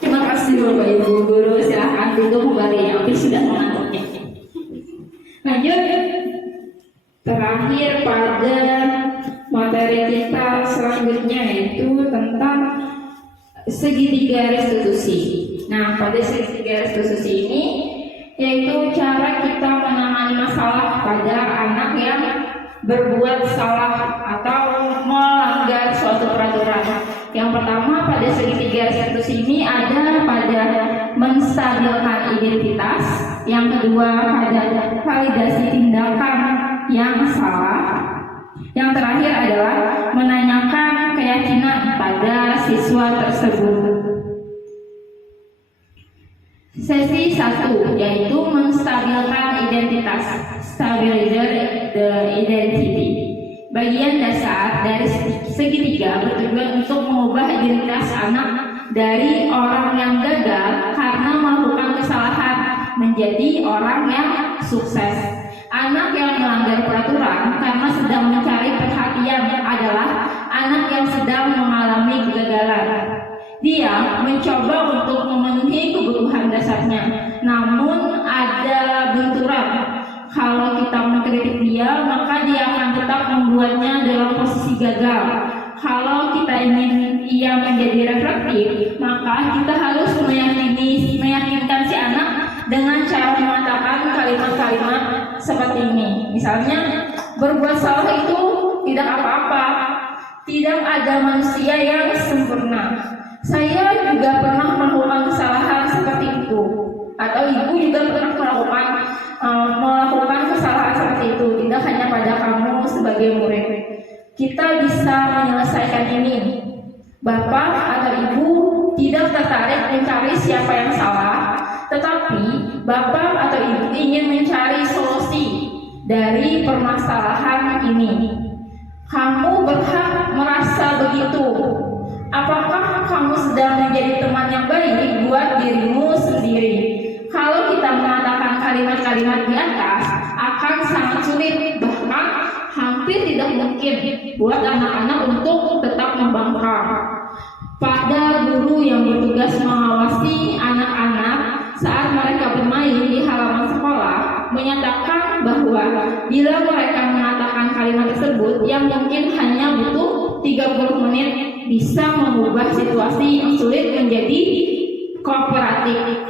Terima kasih Bapak Ibu Guru, silahkan duduk kembali yang sudah mengantuknya. Lanjut. Terakhir pada materi kita selanjutnya yaitu tentang segitiga restitusi. Nah, pada segitiga restitusi ini yaitu cara kita menangani masalah pada anak yang berbuat salah atau melanggar suatu peraturan. Yang pertama pada segitiga restitusi ini ada pada menstabilkan identitas, yang kedua pada validasi tindakan yang salah, yang terakhir adalah menanyakan keyakinan pada siswa tersebut. Sesi 1 yaitu menstabilkan identitas, stabilize the identity. Bagian dasar dari segitiga bertujuan untuk mengubah identitas anak dari orang yang gagal karena melakukan kesalahan menjadi orang yang sukses. Anak yang melanggar peraturan karena sedang mencari perhatian adalah anak yang sedang mengalami kegagalan. Dia mencoba untuk memenuhi kebutuhan dasarnya, namun ada benturan. Kalau kita mengkritik dia, maka dia akan tetap membuatnya dalam posisi gagal. Kalau kita ingin ia menjadi reflektif, maka kita harus meyakinkan si anak dengan cara mengatakan kalimat-kalimat seperti ini. Misalnya, berbuat salah itu tidak apa-apa. Tidak ada manusia yang sempurna. Saya juga pernah melakukan kesalahan seperti itu. Atau ibu juga pernah melakukan kesalahan seperti itu. Tidak hanya pada kamu sebagai murid. Kita bisa menyelesaikan ini. Bapak atau ibu tidak tertarik mencari siapa yang salah, tetapi bapak atau ibu ingin mencari solusi dari permasalahan ini. Kamu berhak merasa begitu. Apakah kamu sedang menjadi teman yang baik buat dirimu sendiri? Kalau kita mengatakan kalimat-kalimat di atas, akan sangat sulit, bahkan hampir tidak mungkin buat anak-anak untuk tetap membangkang. Pada guru yang bertugas mengawasi anak-anak saat mereka bermain di halaman sekolah, menyatakan bahwa bila mereka mengatakan kalimat tersebut yang mungkin hanya butuh 30 menit bisa mengubah situasi yang sulit menjadi kooperatif.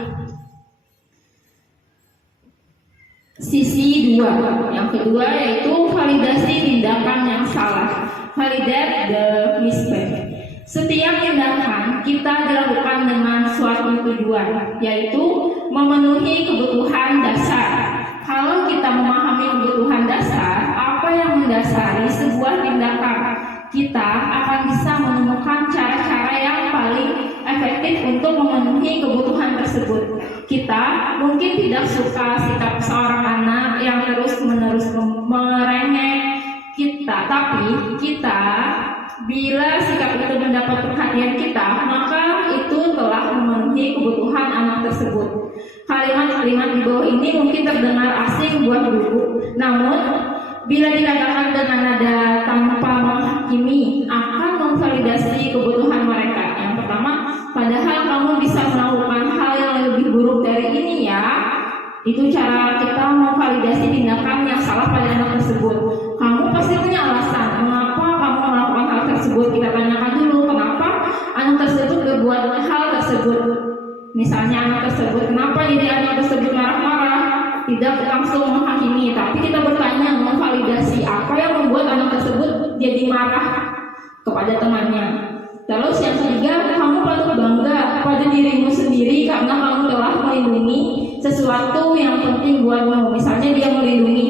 Sisi 2, yang kedua yaitu validasi tindakan yang salah. Validate the mistake. Setiap tindakan kita dilakukan dengan suatu tujuan, yaitu memenuhi kebutuhan dasar. Kalau kita memahami kebutuhan dasar, apa yang mendasari sebuah tindakan, kita akan bisa menemukan cara-cara yang paling efektif untuk memenuhi kebutuhan tersebut. Kita mungkin tidak suka sikap seorang anak yang terus-menerus merengek kita, tapi kita bila sikap itu mendapat perhatian kita, maka itu telah memenuhi kebutuhan anak tersebut. Kalimat-kalimat di bawah ini mungkin terdengar asing buat guru, namun bila dikatakan dengan nada tanpa menghakimi, akan memvalidasi kebutuhan mereka. Yang pertama, padahal kamu bisa melakukan hal yang lebih buruk dari ini ya. Itu cara kita memvalidasi tindakan yang salah pada anak tersebut. Kamu pasti punya alasan mengapa kamu melakukan hal tersebut. Kita tanyakan dulu kenapa anak tersebut berbuat hal tersebut. Misalnya anak tersebut, kenapa jadi anak tersebut marah-marah? Tidak langsung menghakimi, tapi kita bertanya, memvalidasi apa yang membuat anak tersebut jadi marah kepada temannya. Terus yang ketiga, kamu patut bangga pada dirimu sendiri karena kamu telah melindungi sesuatu yang penting buatmu. Misalnya dia melindungi,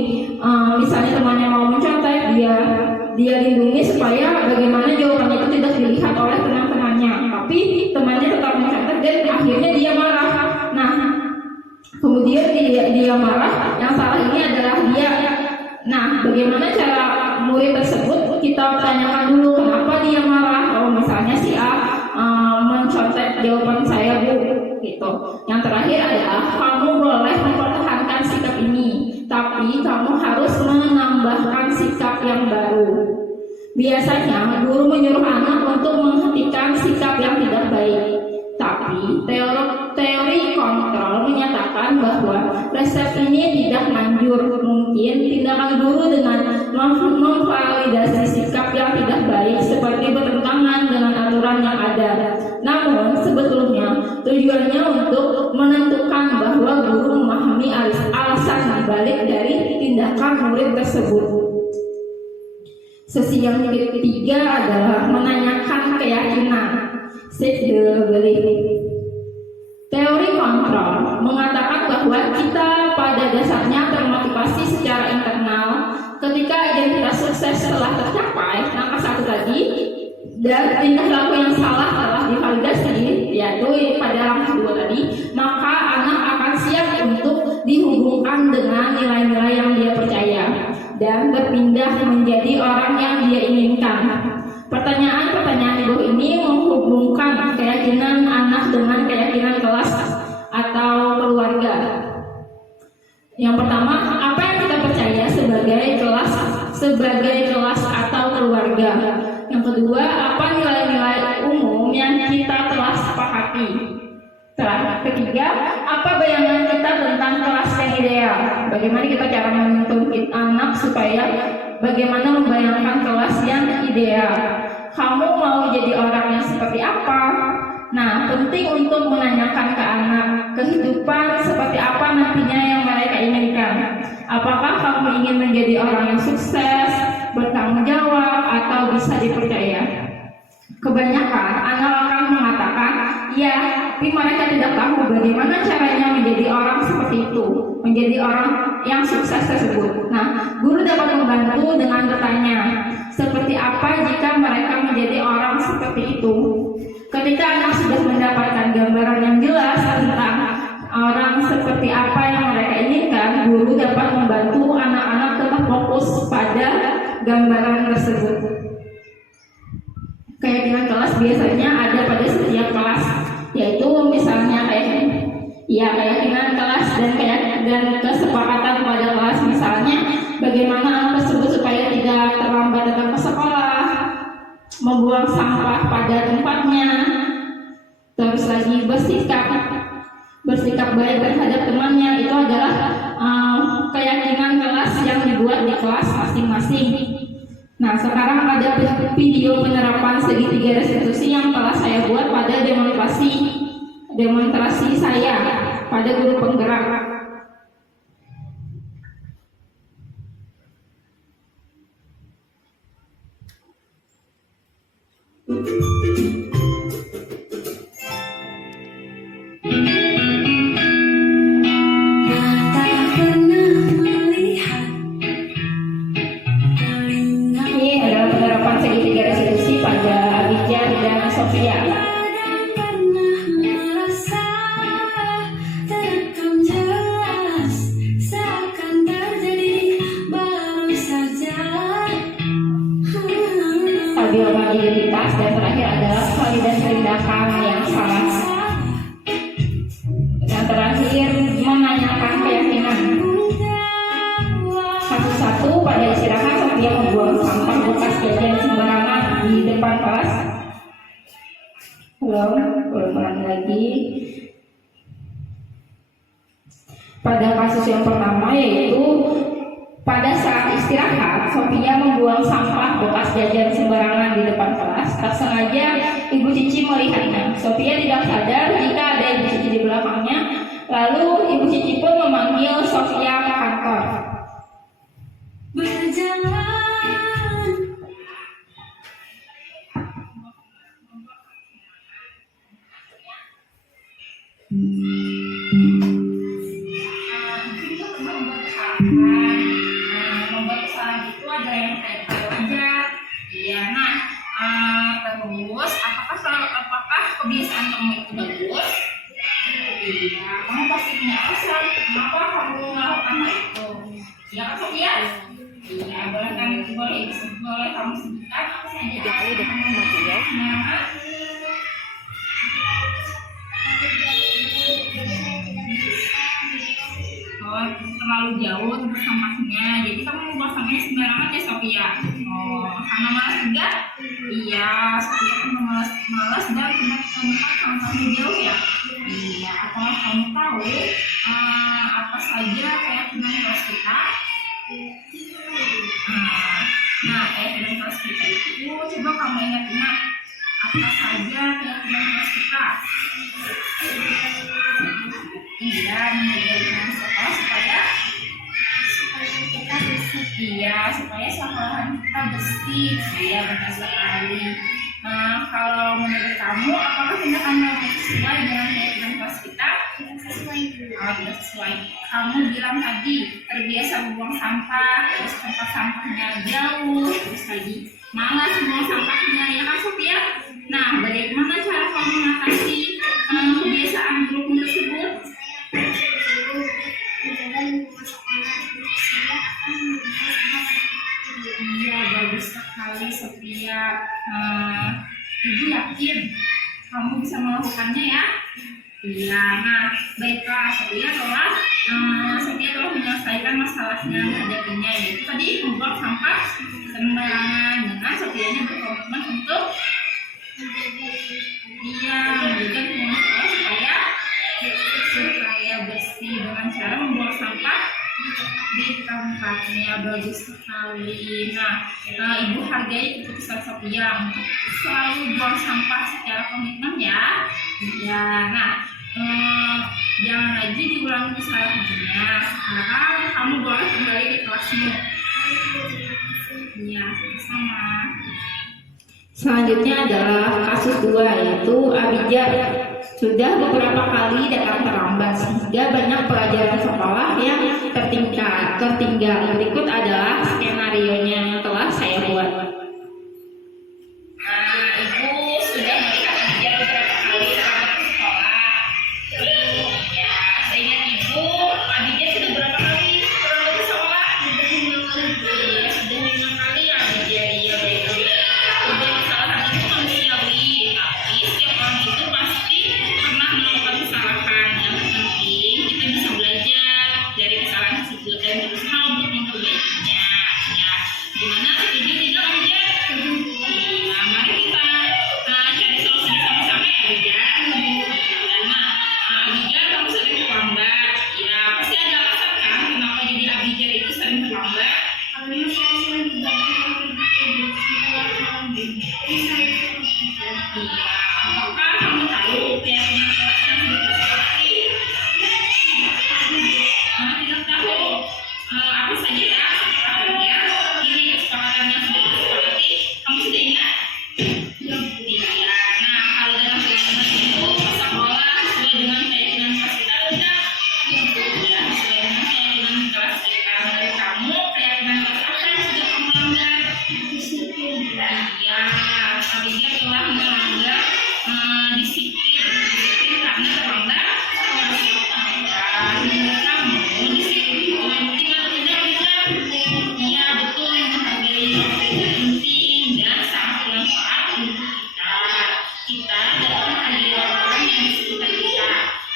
misalnya temannya mau mencontek, dia lindungi supaya bagaimana jawabannya itu tidak dilihat oleh teman-temannya. Tapi temannya tetap mencontek dan akhirnya dia marah. Nah, kemudian dia marah, yang salah ini adalah dia. Nah, bagaimana cara murid tersebut? Kita tanyakan dulu kenapa dia marah. Oh, misalnya si A mencontek jawaban saya, Bu, gitu. Yang terakhir adalah kamu boleh mempertahankan sikap ini, tapi kamu harus menambahkan sikap yang baru. Biasanya guru menyuruh anak untuk menghentikan sikap yang tidak baik. Tapi teori kontrol menyatakan bahwa resep ini tidak manjur. Mungkin tindakan guru dengan memvalidasi sikap yang tidak baik seperti bertentangan dengan aturan yang ada. Namun sebetulnya tujuannya untuk menentukan bahwa guru memahami alasan dibalik dari tindakan murid tersebut. Sesi yang ketiga adalah menanyakan keyakinan. Seek the belief. Teori kontrol mengatakan bahwa kita pada dasarnya termotivasi secara internal ketika identitas sukses telah tercapai, langkah satu tadi, dan tingkah laku yang salah telah divalidasi, yaitu pada langkah dua tadi, maka anak akan siap untuk dihubungkan dengan nilai-nilai yang dia percaya dan berpindah menjadi orang yang dia inginkan. Pertanyaan-pertanyaan di bawah ini menghubungkan keyakinan anak dengan keyakinan kelas atau keluarga. Yang pertama, apa yang kita percaya sebagai kelas atau keluarga. Yang kedua, apa nilai-nilai umum yang kita telah sepakati. Ketiga, apa bayangan kita tentang kelas yang ideal. Bagaimana kita cara menuntun anak supaya bagaimana membayangkan kelas yang ideal. Kamu mau jadi orang yang seperti apa? Nah, penting untuk menanyakan ke anak kehidupan seperti apa nantinya yang mereka inginkan. Apakah kamu ingin menjadi orang yang sukses, bertanggung jawab, atau bisa dipercaya? Kebanyakan anak akan mengatakan, ya, tapi mereka tidak tahu bagaimana caranya menjadi orang seperti itu, menjadi orang yang sukses tersebut. Nah, guru dapat membantu dengan bertanya, seperti apa jika mereka menjadi orang seperti itu? Ketika anak sudah mendapatkan gambaran yang jelas tentang orang seperti apa yang mereka inginkan, guru dapat membantu anak-anak tetap fokus pada gambaran tersebut. Keyakinan kelas biasanya ada pada setiap kelas, yaitu misalnya keyakinan kelas dan kesepakatan pada kelas, misalnya bagaimana anak tersebut supaya tidak terlambat datang ke sekolah, membuang sampah pada tempatnya, terus lagi bersikap baik terhadap temannya. Itu adalah keyakinan kelas yang dibuat di kelas masing-masing. Nah, sekarang ada video penerapan segitiga restitusi yang telah saya buat pada demonstrasi saya pada guru penggerak. Ini adalah penerapan segitiga restitusi pada Abijah dan Sofia. Stabil identitas, dan terakhir adalah validasi tindakan yang salah. Yang terakhir menanyakan keyakinan. Satu-satu pada istirahat Sofia membuang sampah bekas jajan sembarangan di depan kelas. Belum lagi. Pada kasus yang pertama, yaitu pada saat istirahat, Sofia membuang sampah bekas jajan sembarangan di depan kelas. Tak sengaja Ibu Cici melihatnya. Sofia tidak sadar jika ada Ibu Cici di belakangnya. Lalu Ibu Cici pun memanggil Sofia ke kantor. Membuat kesalahan itu ada yang kayak wajar. Iya, nah, terus apakah kebiasaan kamu itu bagus? Iya, kamu pasti punya alasan kenapa kamu melakukan hal itu. Iya kan, Sofia? Iya, boleh kamu sebutkan apa saja yang kamu lakukan? Terlalu jauh tempat sampahnya, jadi kamu membuang sampahnya sembarangan ya, Sofia. Karena malas juga? Iya, Sofia kan malas dan tempat sampahnya jauh ya. Iya, apakah kamu tahu apa saja keyakinan kelas kita? Nah, keyakinan kelas kita itu coba kamu ingat-ingat apa saja keyakinan kelas kita. Iya, menjadikan sekolah supaya kita bersih. Iya, supaya sekolahan kita bersih. Iya, benar sekali. Kalau menurut kamu, apakah tindakan kamu sesuai dengan keyakinan kelas kita? Tidak sesuai. Tidak sesuai. Kamu bilang tadi terbiasa membuang sampah, terus tempat sampahnya jauh, terus lagi malas membuang sampahnya, ya kan, Sofia? Nah, bagaimana cara kamu mengatasi kebiasaan buruk tersebut? Iya, bagus sekali, Sofia. Ibu yakin kamu bisa melakukannya ya. Iya, nah baiklah, Sofia telah menyelesaikan masalahnya menghadapinya, yaitu tadi membuang sampah sembarangan. Dengan Sofianya berkomitmen untuk menjaga lingkungan sekolah supaya bersih dengan cara membuang sampah di tempatnya. Bagus sekali. Nah, Ibu hargai keputusan Sofia untuk selalu buang sampah secara komitmen ya. Ya, nah Jangan lagi diulangi kesalahannya. Sekarang kamu boleh kembali di kelasmu. Iya, sama. Selanjutnya adalah kasus 2, yaitu Abijah sudah beberapa kali datang terlambat sehingga banyak pelajaran sekolah yang tertinggal. Berikut adalah skenario-nya yang telah saya buat. Ibu sudah melihat Abijah beberapa kali terlambat ke sekolah. Ya, seingat ibu, Abijah sudah berapa kali terlambat ke sekolah? Iya, sudah 5 kali ya Abijah. Iya, baik. Jadi kesalahan itu manusiawi, tapi setiap orang itu pasti pernah melakukan kesalahan. Yang penting kita bisa belajar dari kesalahan tersebut dan berusaha untuk memperbaikinya. Ya, gimana? Setuju tidak Abijah? Iya, mari kita cari solusi sama-sama ya Abijah. Nah, Abijah kamu sering terlambat. Ya, pasti ada alasan kan kenapa jadi Abijah itu sering terlambat? Iya, apakah kamu tahu keyakinan kelas yang sudah disepakati? Tidak tahu. Apa saja ya kesepakatannya? Ini kesepakatan yang sudah disepakati. Kamu sudah ingat? Iya. Nah, kalau dalam keyakinan itu sekolah sesuai dengan keyakinan kelas kita sudah. Ya, sesuai dengan keyakinan kelas kita. Menurut kamu keyakinan kelas apa yang sudah kamu langgar? Iya, Abijah telah melanggar disiplin karena terlambat. Menurut kamu disiplin itu penting atau tidak Abijah? Iya, betul, menghargai waktu itu penting dan sangat bermanfaat untuk kita. Kita dapat menghargai orang-orang yang di sekitar kita.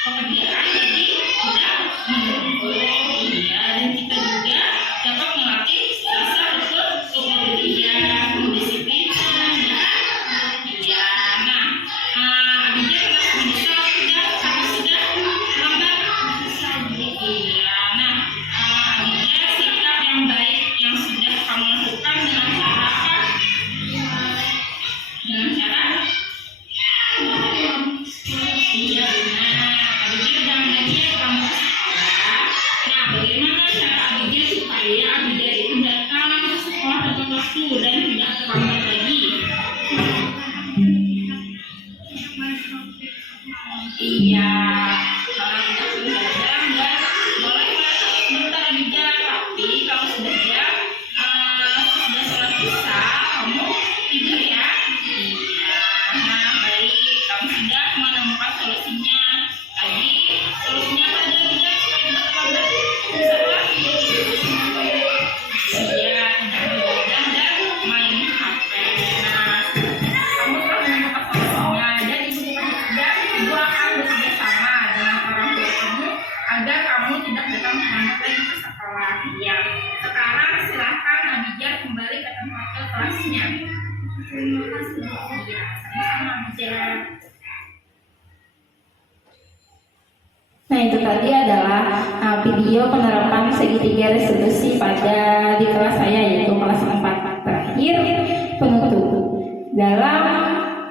Pekerjaan jadi tidak menumpuk. Iya, dan kita juga dapat melatih rasa untuk bekerja, mendisiplinkan, ya. Iya, nah, Abijah merasa menyesal tidak karena sudah terlambat. Iya, nah, Abijah sikap yang baik yang sudah kamu lakukan dengan cara apa? Dengan cara? Iya benar. Abijah jangan lagi ya kamu ke sekolah. Nah, bagaimana cara Abijah supaya Abijah itu datang ke sekolah tepat waktu dan tidak terlambat lagi? Iya, kalau tidak belajar enggak boleh sebentar Abijah, tapi kalau sudah sholat isya kamu tidur ya. Iya, nah baik, kamu sudah menemukan solusinya. Tadi solusinya apa aja Abijah supaya tidak terlambat ke sekolah? Iya, tidak begadang dan main HP. Nah, kamu telah menemukan solusinya dan ibu akan bekerja sama dengan orang tua kamu agar kamu tidak datang terlambat lagi ke sekolah. Iya, sekarang silakan Abijah kembali ke tempat kelasnya. Terima kasih. Iya, sama-sama Abijah. Nah, itu tadi adalah video penerapan segitiga resolusi pada di kelas saya, yaitu kelas 4. Terakhir, penutup. Dalam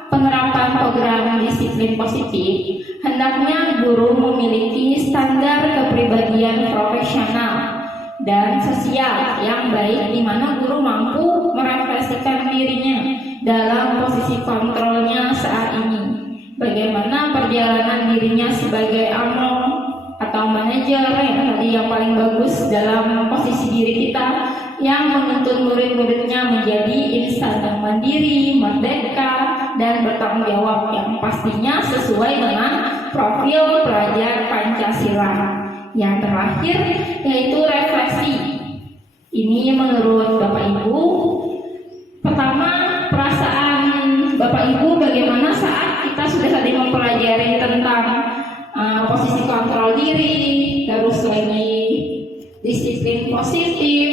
penerapan program disiplin positif, hendaknya guru memiliki standar kepribadian profesional dan sosial yang baik, di mana guru mampu merefleksikan dirinya dalam posisi kontrolnya saat ini. Bagaimana perjalanan dirinya sebagai among atau manajer yang paling bagus dalam posisi diri kita, yang menuntut murid-muridnya menjadi insan yang mandiri, merdeka, dan bertanggung jawab, yang pastinya sesuai dengan profil pelajar Pancasila. Yang terakhir yaitu refleksi. Ini menurut Bapak Ibu, pertama, perasaan Bapak Ibu bagaimana saat kita sudah tadi mempelajari tentang posisi kontrol diri, terus lagi disiplin positif.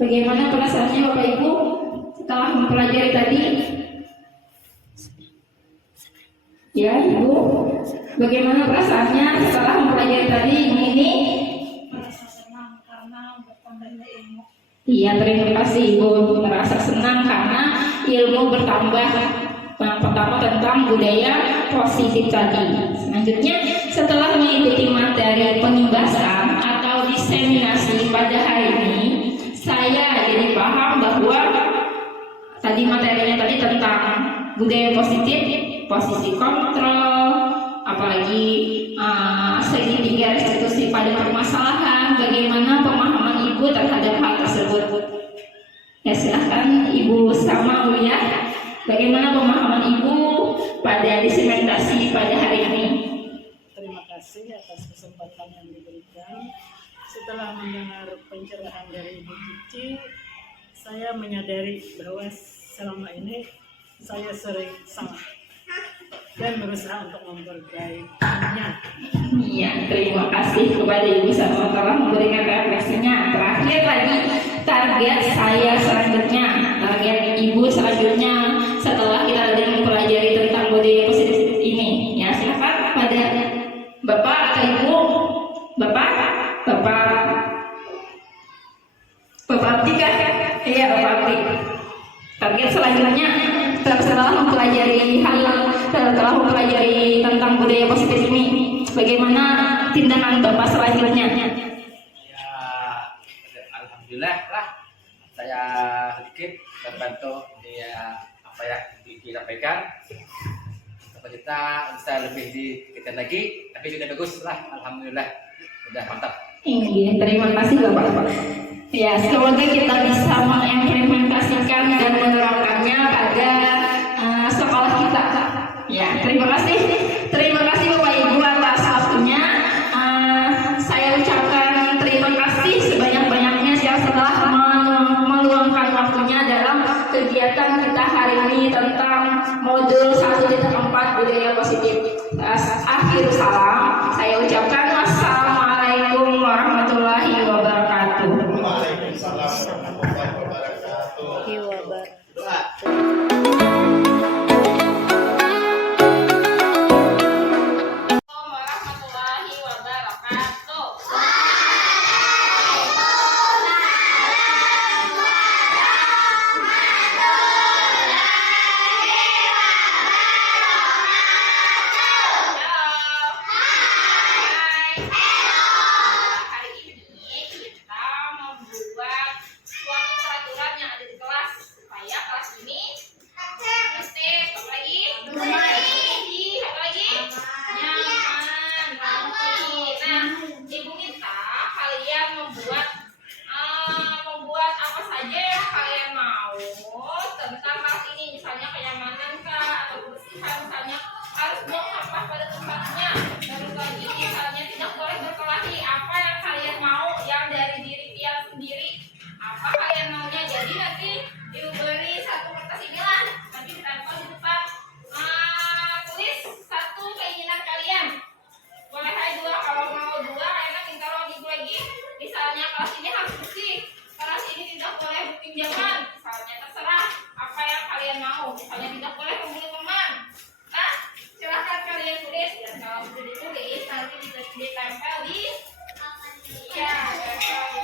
Bagaimana perasaannya Bapak Ibu setelah mempelajari tadi? Ya Ibu, bagaimana perasaannya setelah mempelajari tadi ini? Merasa senang karena bertambahnya ilmu. Iya, terima kasih Ibu, merasa senang karena ilmu bertambah. Yang pertama tentang budaya positif tadi. Selanjutnya, setelah mengikuti materi penugasan atau diseminasi pada hari ini, saya jadi paham bahwa tadi materinya tadi tentang budaya positif, posisi kontrol, apalagi segitiga restitusi pada permasalahan, bagaimana pemahaman ibu terhadap hal tersebut. Ya silahkan Ibu Salma Ulia, bagaimana pemahaman ibu pada diseminasi pada hari ini? Terima kasih atas kesempatan yang diberikan. Setelah mendengar pencerahan dari Ibu Cici, saya menyadari bahwa selama ini saya sering salah dan berusaha untuk memperbaikinya. Iya, terima kasih kepada Ibu Salma telah memberikan refleksinya. Terakhir lagi, target saya selanjutnya, target Ibu selanjutnya setelah kita tadi mempelajari tentang budaya positif ini. Ya, silakan pada Bapak atau Ibu, Bapak Abdi kan? Iya, Bapak Abdi. Target selanjutnya setelah mempelajari tentang budaya positif ini, bagaimana tindakan Bapak selanjutnya? Ya, alhamdulillah lah saya sedikit membantu apa yang disampaikan. Kita bisa lebih dikit lagi, tapi sudah bagus lah, alhamdulillah, sudah mantap. Iya, terima kasih Bapak. Ya, semoga kita bisa mengimplementasikan dan menerapkannya pada sekolah kita. Ya, terima kasih Bapak Ibu atas waktunya. Saya ucapkan terima kasih sebanyak-banyaknya setelah meluangkan waktunya dalam kegiatan kita hari ini tentang modul 1.4 budaya positif. Akhir salam, saya ucapkan wassalamualaikum warahmatullahi wabarakatuh. Waalaikumsalam warahmatullahi wabarakatuh. Doa. Warahmatullahi wabarakatuh. Hari ini kita membuat suatu peraturan yang ada di kelas supaya kelas ini tertib, apa lagi? Bersih, apa lagi? Nyaman, rapi. Nah, Ibu minta kalian membuat apa saja yang kalian mau tentang kelas ini, misalnya kenyamanan kah atau kebersihan, misalnya harus buang sampah pada tempatnya, terus lagi misalnya tidak boleh berkelahi, apa yang kalian mau yang dari diri kalian sendiri, apa kalian maunya. Jadi nanti Ibu beri satu kertas inilah, nanti ditempel di depan, tulis satu keinginan kalian, boleh aja dua, kalau mau dua enak, kalau lagi misalnya kelas ini harus bersih, kelas ini tidak boleh pinjaman, misalnya terserah apa yang kalian mau, misalnya tidak boleh membuli teman. Nah, silahkan kalian tulis, dan kalau sudah ditulis nanti ditempel di tempel di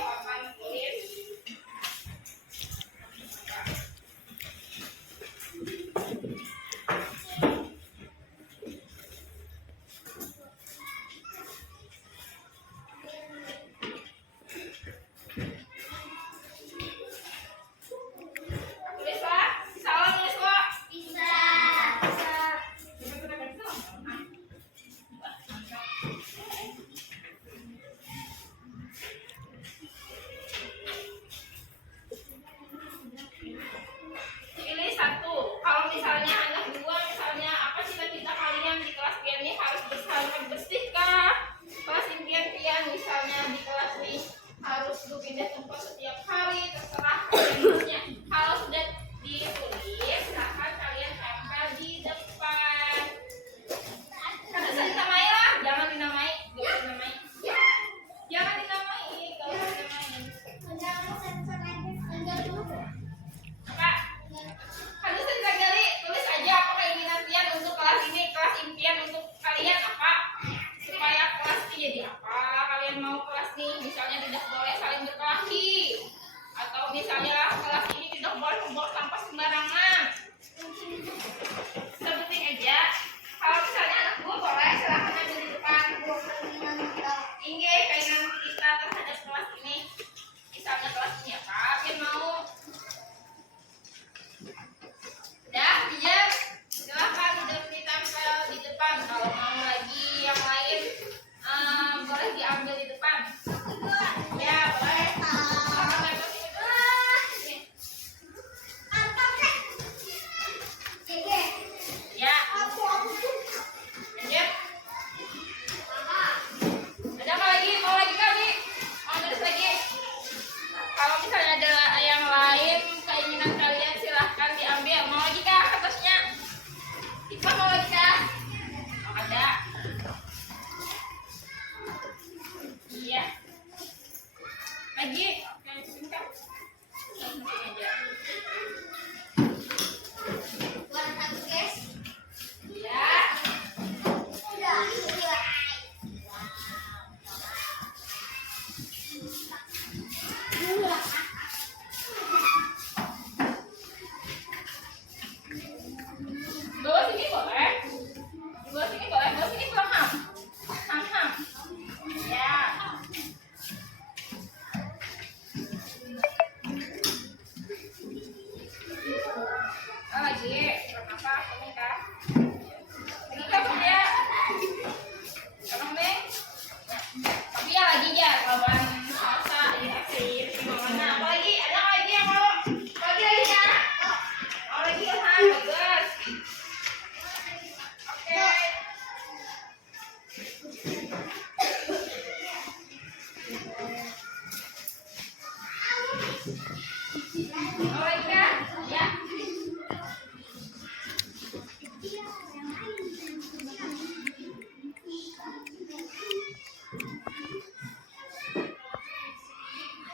papan tulis. Oke, ya.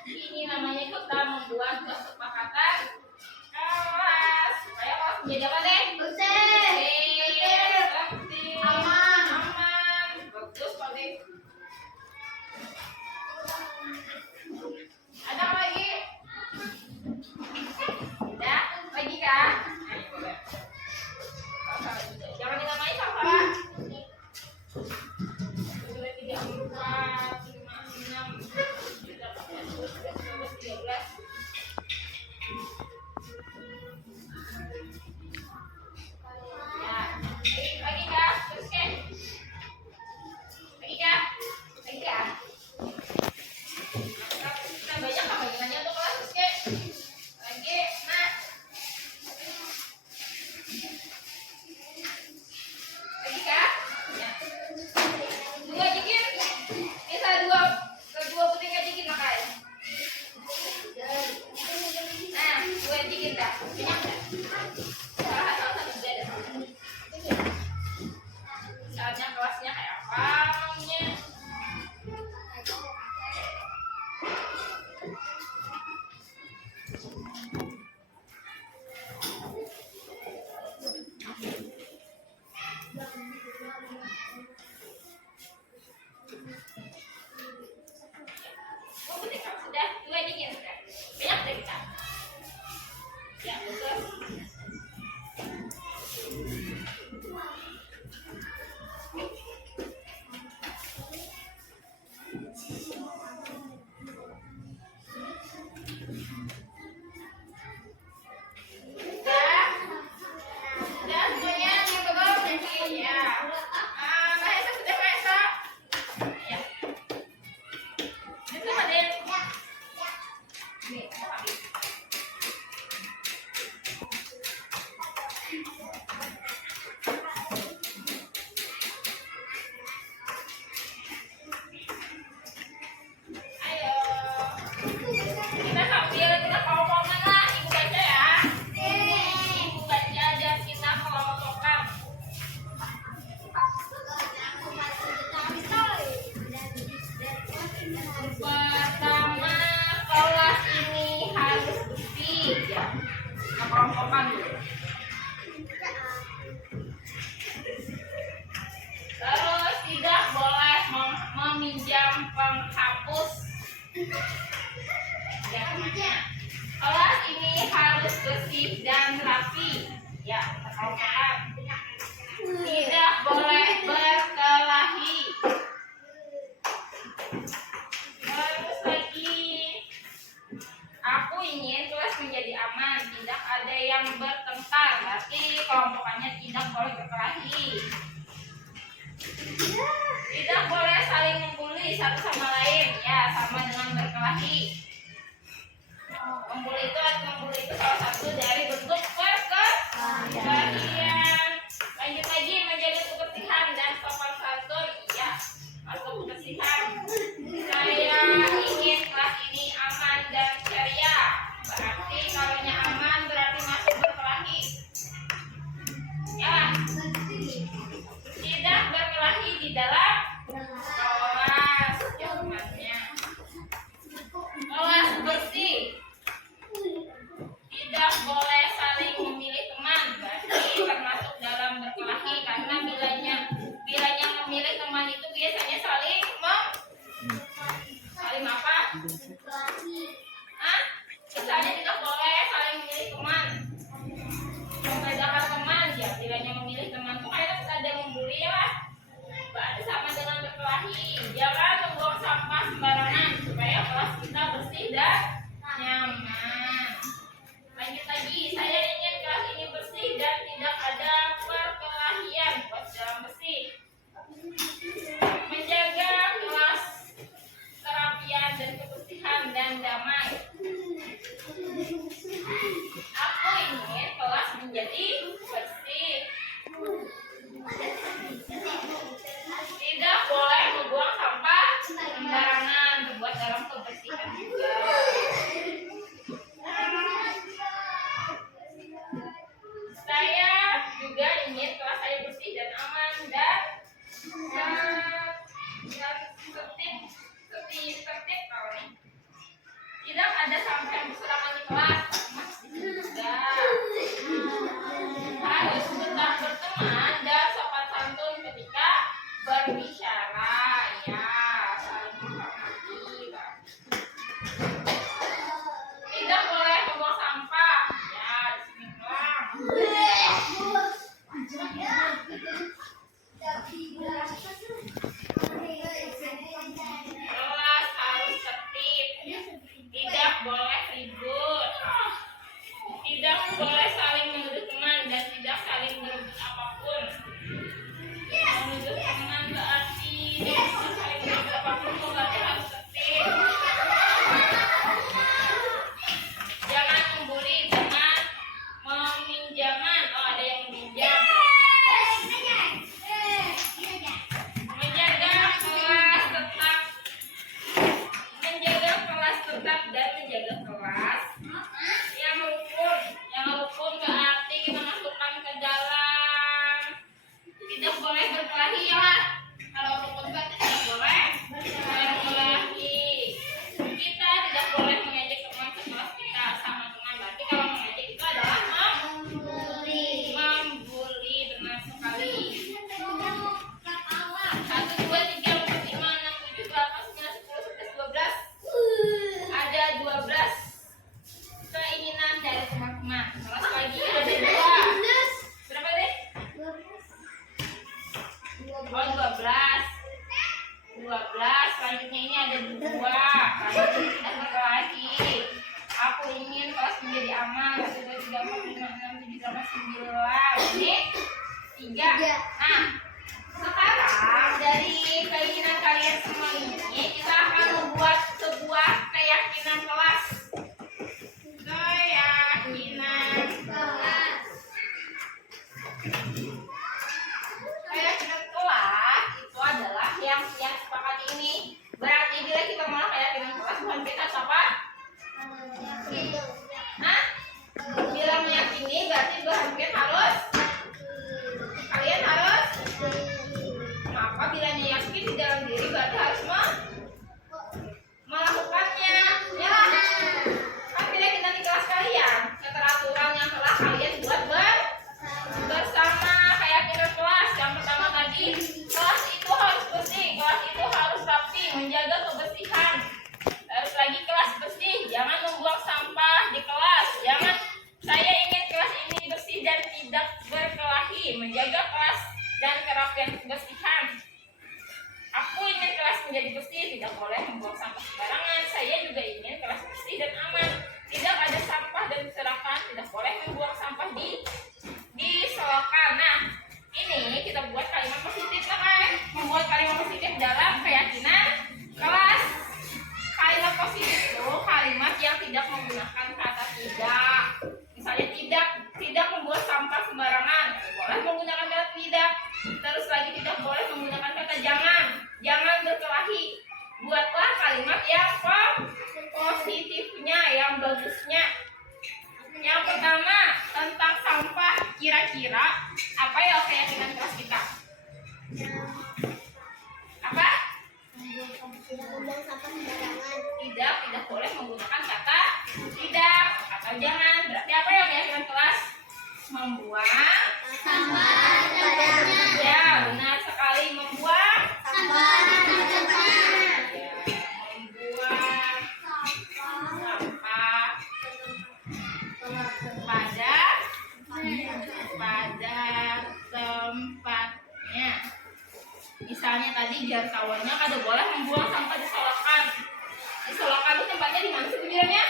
Ini namanya kita membuat kesepakatan kelas supaya kelas menjadi apa deh? Tertib, aman. Bagus Pak Dek. Ada apa lagi? Udah, lagi kan? Ayo, boleh. Jangan dinamai salah. 2, 3, 4, 5, 6, 7, 8, 9, 10, 11, 12, 13. Ya, lagi kak, terus ke. Lagi kak, kita banyak apa gimana untuk kelas terus ke. Lagi, nah. Lagi kak, ya. 2 jikin, bisa 2 putih jikin makai. Nah, 2 jikin dah, banyak dah. Salah satu juga ada. Misalnya kelasnya kayak apa namanya? Oh, putih kak sudah 2 jikin sudah. Banyak deh kita. Ya, betul. Sudah semuanya yang belum nanti ya. Mahesa sudah Mahesa. Ya. Itu hadir. Nih, habis. Ayo. Kita sambil kita kelompokan lah, ibu baca ya. Ibu baca dan kita kelompokan. Pertama, kelas ini harus bersih ya. Kita kelompokan dulu. Terus tidak boleh meminjam penghapus. Ya, kelas ini harus bersih dan rapi. Ya, kita kelompokan. Tidak boleh berkelahi. Terus lagi, aku ingin kelas menjadi aman, tidak ada yang bertengkar. Berarti kelompokannya tidak boleh berkelahi. Tidak boleh saling membuli satu sama lain, ya sama dengan berkelahi. Membuli itu salah satu dari bentuk perkelahian. Lanjut lagi, menjaga kebersihan dan sopan santun, ya masuk kebersihan. Saya ingin kelas ini aman dan ceria. Berarti kalau aman berarti masuk berkelahi. Ya, tidak berkelahi di dalam kelas. Jawabannya. Kelas kelas juga. Harus tetap berteman dan sopan santun ketika berbicara. Ya, saling menghormati. Tidak boleh membuang sampah. Ya, di sini pulang. Kelas harus tertib. Tidak boleh ribut. Tidak boleh saling menuduh teman dan tidak saling merebut apapun. Menuduh teman berarti tidak saling merebut apapun, berarti harus tertib. Jangan membuli, jangan meminjaman. Oh, ada yang meminjam. Menjaga kelas dan menjaga kelas yang rukun berarti kita masukkan ke dalam. Tidak boleh berkelahi ya. Kalau rukun berarti tidak boleh berkelahi. Kita tidak boleh mengejek teman sekelas kita sama teman. Berarti kalau mengejek itu adalah membuli. Benar sekali. 1, 2, 3, 4, 5, 6, 7, 8, 9, 10, 11, 12. Ada 12 keinginan dari teman-teman. Kelas lagi ada 2. Berapa deh? Oh, 12. Selanjutnya ini ada 2. Selanjutnya tidak berkelahi. Aku ingin kelas menjadi aman. 1, 2, 3, 4, 5, 6, 7, 8, 9. Ini 3. Nah, sekarang dari keinginan kalian semua ini kita akan membuat sebuah keyakinan kelas. Keyakinan kelas itu adalah yang sepakat ini. Berarti bila kita mau keyakinan kelas bukan kita apa? Hah? Bila meyakini berarti berhampir harus. Kalian harus. Maka bila yakin di dalam diri berarti harus melakukannya. Ya. Kan bila kita di kelas kalian, keteraturan yang telah kalian buat bersama keyakinan kelas. Yang pertama tadi, kelas itu harus bersih, kelas itu harus rapi, menjaga kebersihan. Terus lagi kelas bersih, jangan membuang sampah di kelas. Saya ingin kelas ini bersih dan tidak berkelahi, menjaga kelas dan kerapian kebersihan. Aku ingin kelas menjadi bersih, tidak boleh membuang sampah sembarangan. Saya juga ingin kelas bersih dan aman, tidak ada sampah dan berserakan, tidak boleh membuang sampah di selokan. Nah, ini kita buat kalimat positif lah kan? Membuat kalimat positif dalam keyakinan kelas. Kalimat positif itu kalimat yang tidak menggunakan kata tidak. Misalnya tidak membuat sampah sembarangan, boleh menggunakan kata tidak. Terus lagi tidak boleh menggunakan kata jangan berkelahi. Buatlah kalimat yang positifnya, yang bagusnya. Yang pertama tentang sampah, kira-kira apa ya keyakinan kelas kita? Apa? Tidak boleh menggunakan kata tidak atau jangan. Berarti apa ya keyakinan kelas? Membuang sampah sembarangan. Ya, benar sekali, membuang sampah sembarangan. Ya, membuang sampah pada tempatnya. Misalnya tadi jangkauannya kada boleh membuang sampah di selokan. Di selokan itu tempatnya di mana sebenarnya?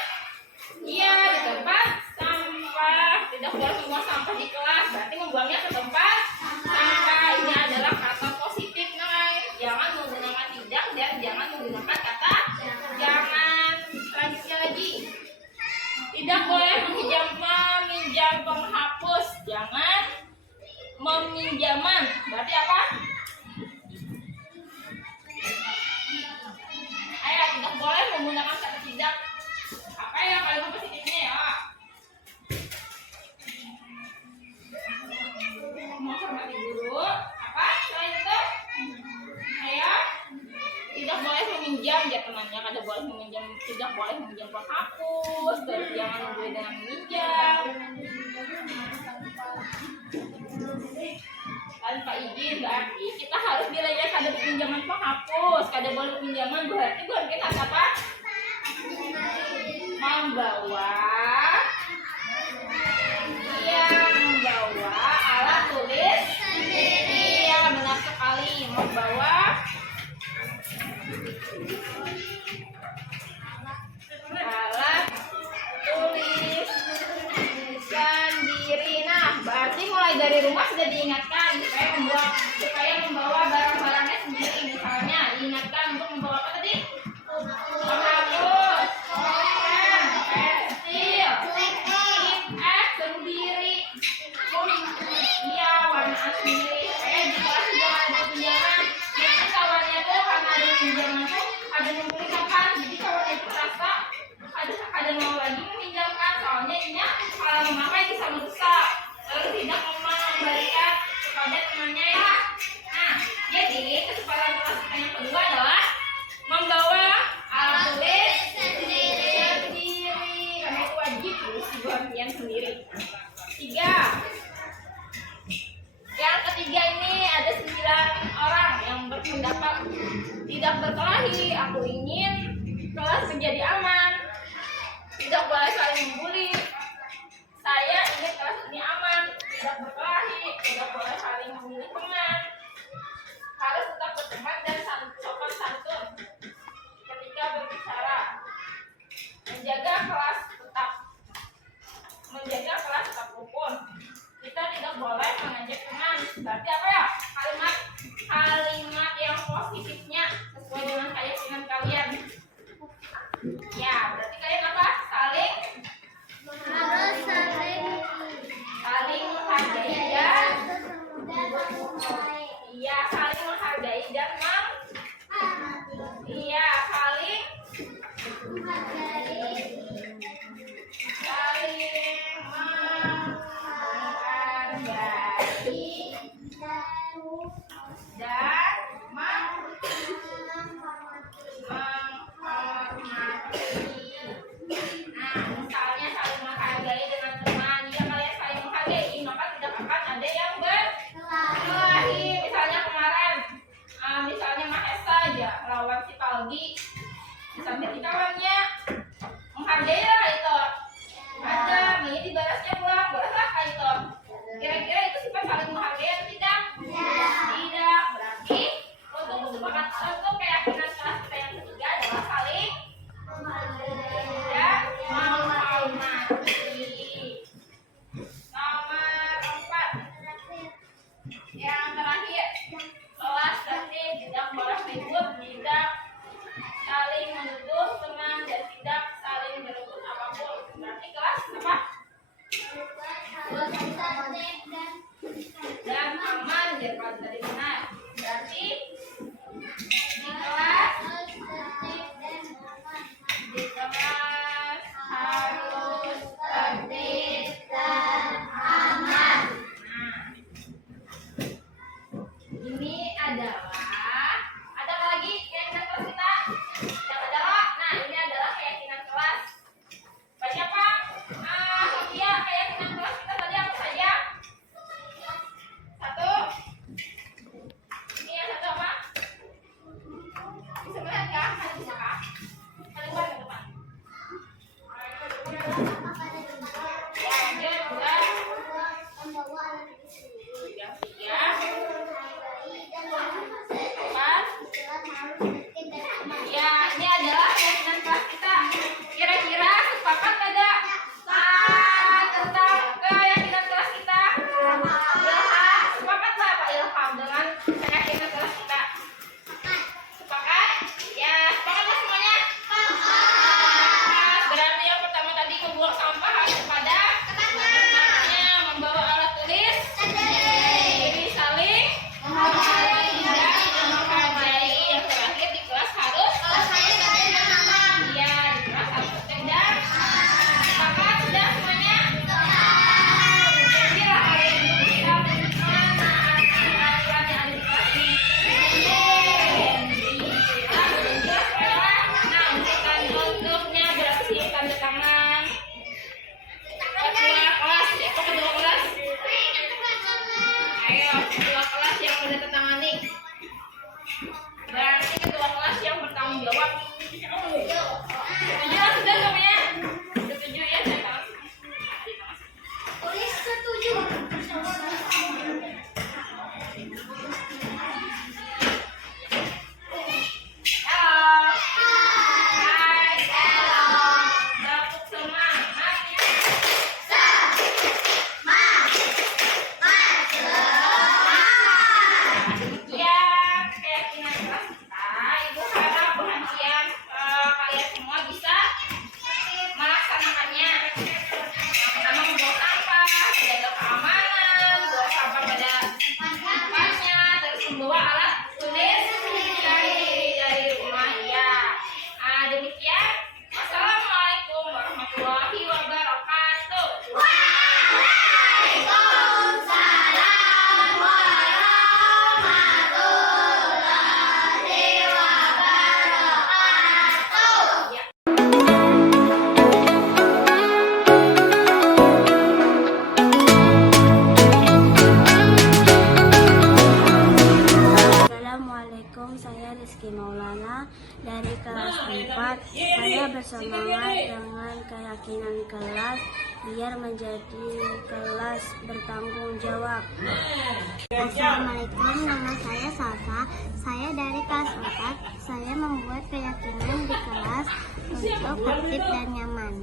Iya, di tempat sampah. Tidak boleh membuang sampah di kelas, berarti membuangnya ke tempat sampah. Ini adalah kata positif, guys. Jangan menggunakan tidak dan jangan menggunakan kata jangan. Selanjutnya lagi, tidak boleh meminjam penghapus. Jangan meminjaman. Berarti apa? Ayo, tidak boleh menggunakan kata tidak. Apa ya kalimat positifnya ya? Menghormati guru. Apa? Selain itu, ayo, tidak boleh meminjam ya temannya. Kada boleh meminjam, tidak boleh meminjam penghapus. Terus jangan boleh dengan meminjam. Tanpa izin berarti kita harus belajar kade pinjaman penghapus. Kade boleh pinjaman berarti bukan kita apa? Membawa alat tulis. Iya, benar sekali. Membawa alat tulis sendiri. Nah, berarti mulai dari rumah sudah diingatkan supaya membawa barang-barangnya sendiri. Misalnya diingatkan untuk membawa apa tadi? Penghapus, pulpen, pensil, tip sendiri. Iya, warnaan sendiri. Di kelas juga ada pinjaman. Nanti kawannya tuh karena ada pinjaman tuh ada memperlihatkan. Jadi kawannya itu rasa ada mau lagi meminjamkan. Soalnya ini kalau memakai bisa merusak. Lalu tidak memberikan kepada temannya ya. Nah, jadi kesempatan kelas kita yang kedua adalah membawa alat tulis sendiri. Karena itu wajib harus dibawa sendiri. 3. Yang ketiga ini ada 9 orang yang berpendapat tidak berkelahi. Aku ingin kelas menjadi aman, tidak boleh saling membuli. Saya ingin kelas ini aman, tidak berkelahi, tidak boleh saling membuli teman. Harus tetap berteman dan sopan santun ketika berbicara. Menjaga kelas tetap rukun. Kita tidak boleh mengajak teman. Berarti apa ya? Kalimat yang positifnya sesuai dengan keyakinan kalian. Ya, berarti kalian apa? Saling ketua kelas yang menandatangani. Berarti ketua kelas yang bertanggung jawab. Setuju sudah semuanya? Setuju ya? Saya tahu. Tulis setuju. Halo. Hai. Halo. Tepuk semangat ya. Demikian keyakinan kelas kita. Ibu harap perhatian kalian semua bisa melaksanakannya. Pertama membawa sampah, menjaga keamanan, buang sampah pada tempatnya, terus membawa alat tulis dari rumah ya. Demikian. Wassalamualaikum warahmatullahi wabarakatuh. Assalamualaikum, saya Rizky Maulana dari kelas 4. Saya bersemangat dengan keyakinan kelas biar menjadi kelas bertanggung jawab. Assalamualaikum, nama saya Salsa. Saya dari kelas 4. Saya membuat keyakinan di kelas untuk tertib dan nyaman.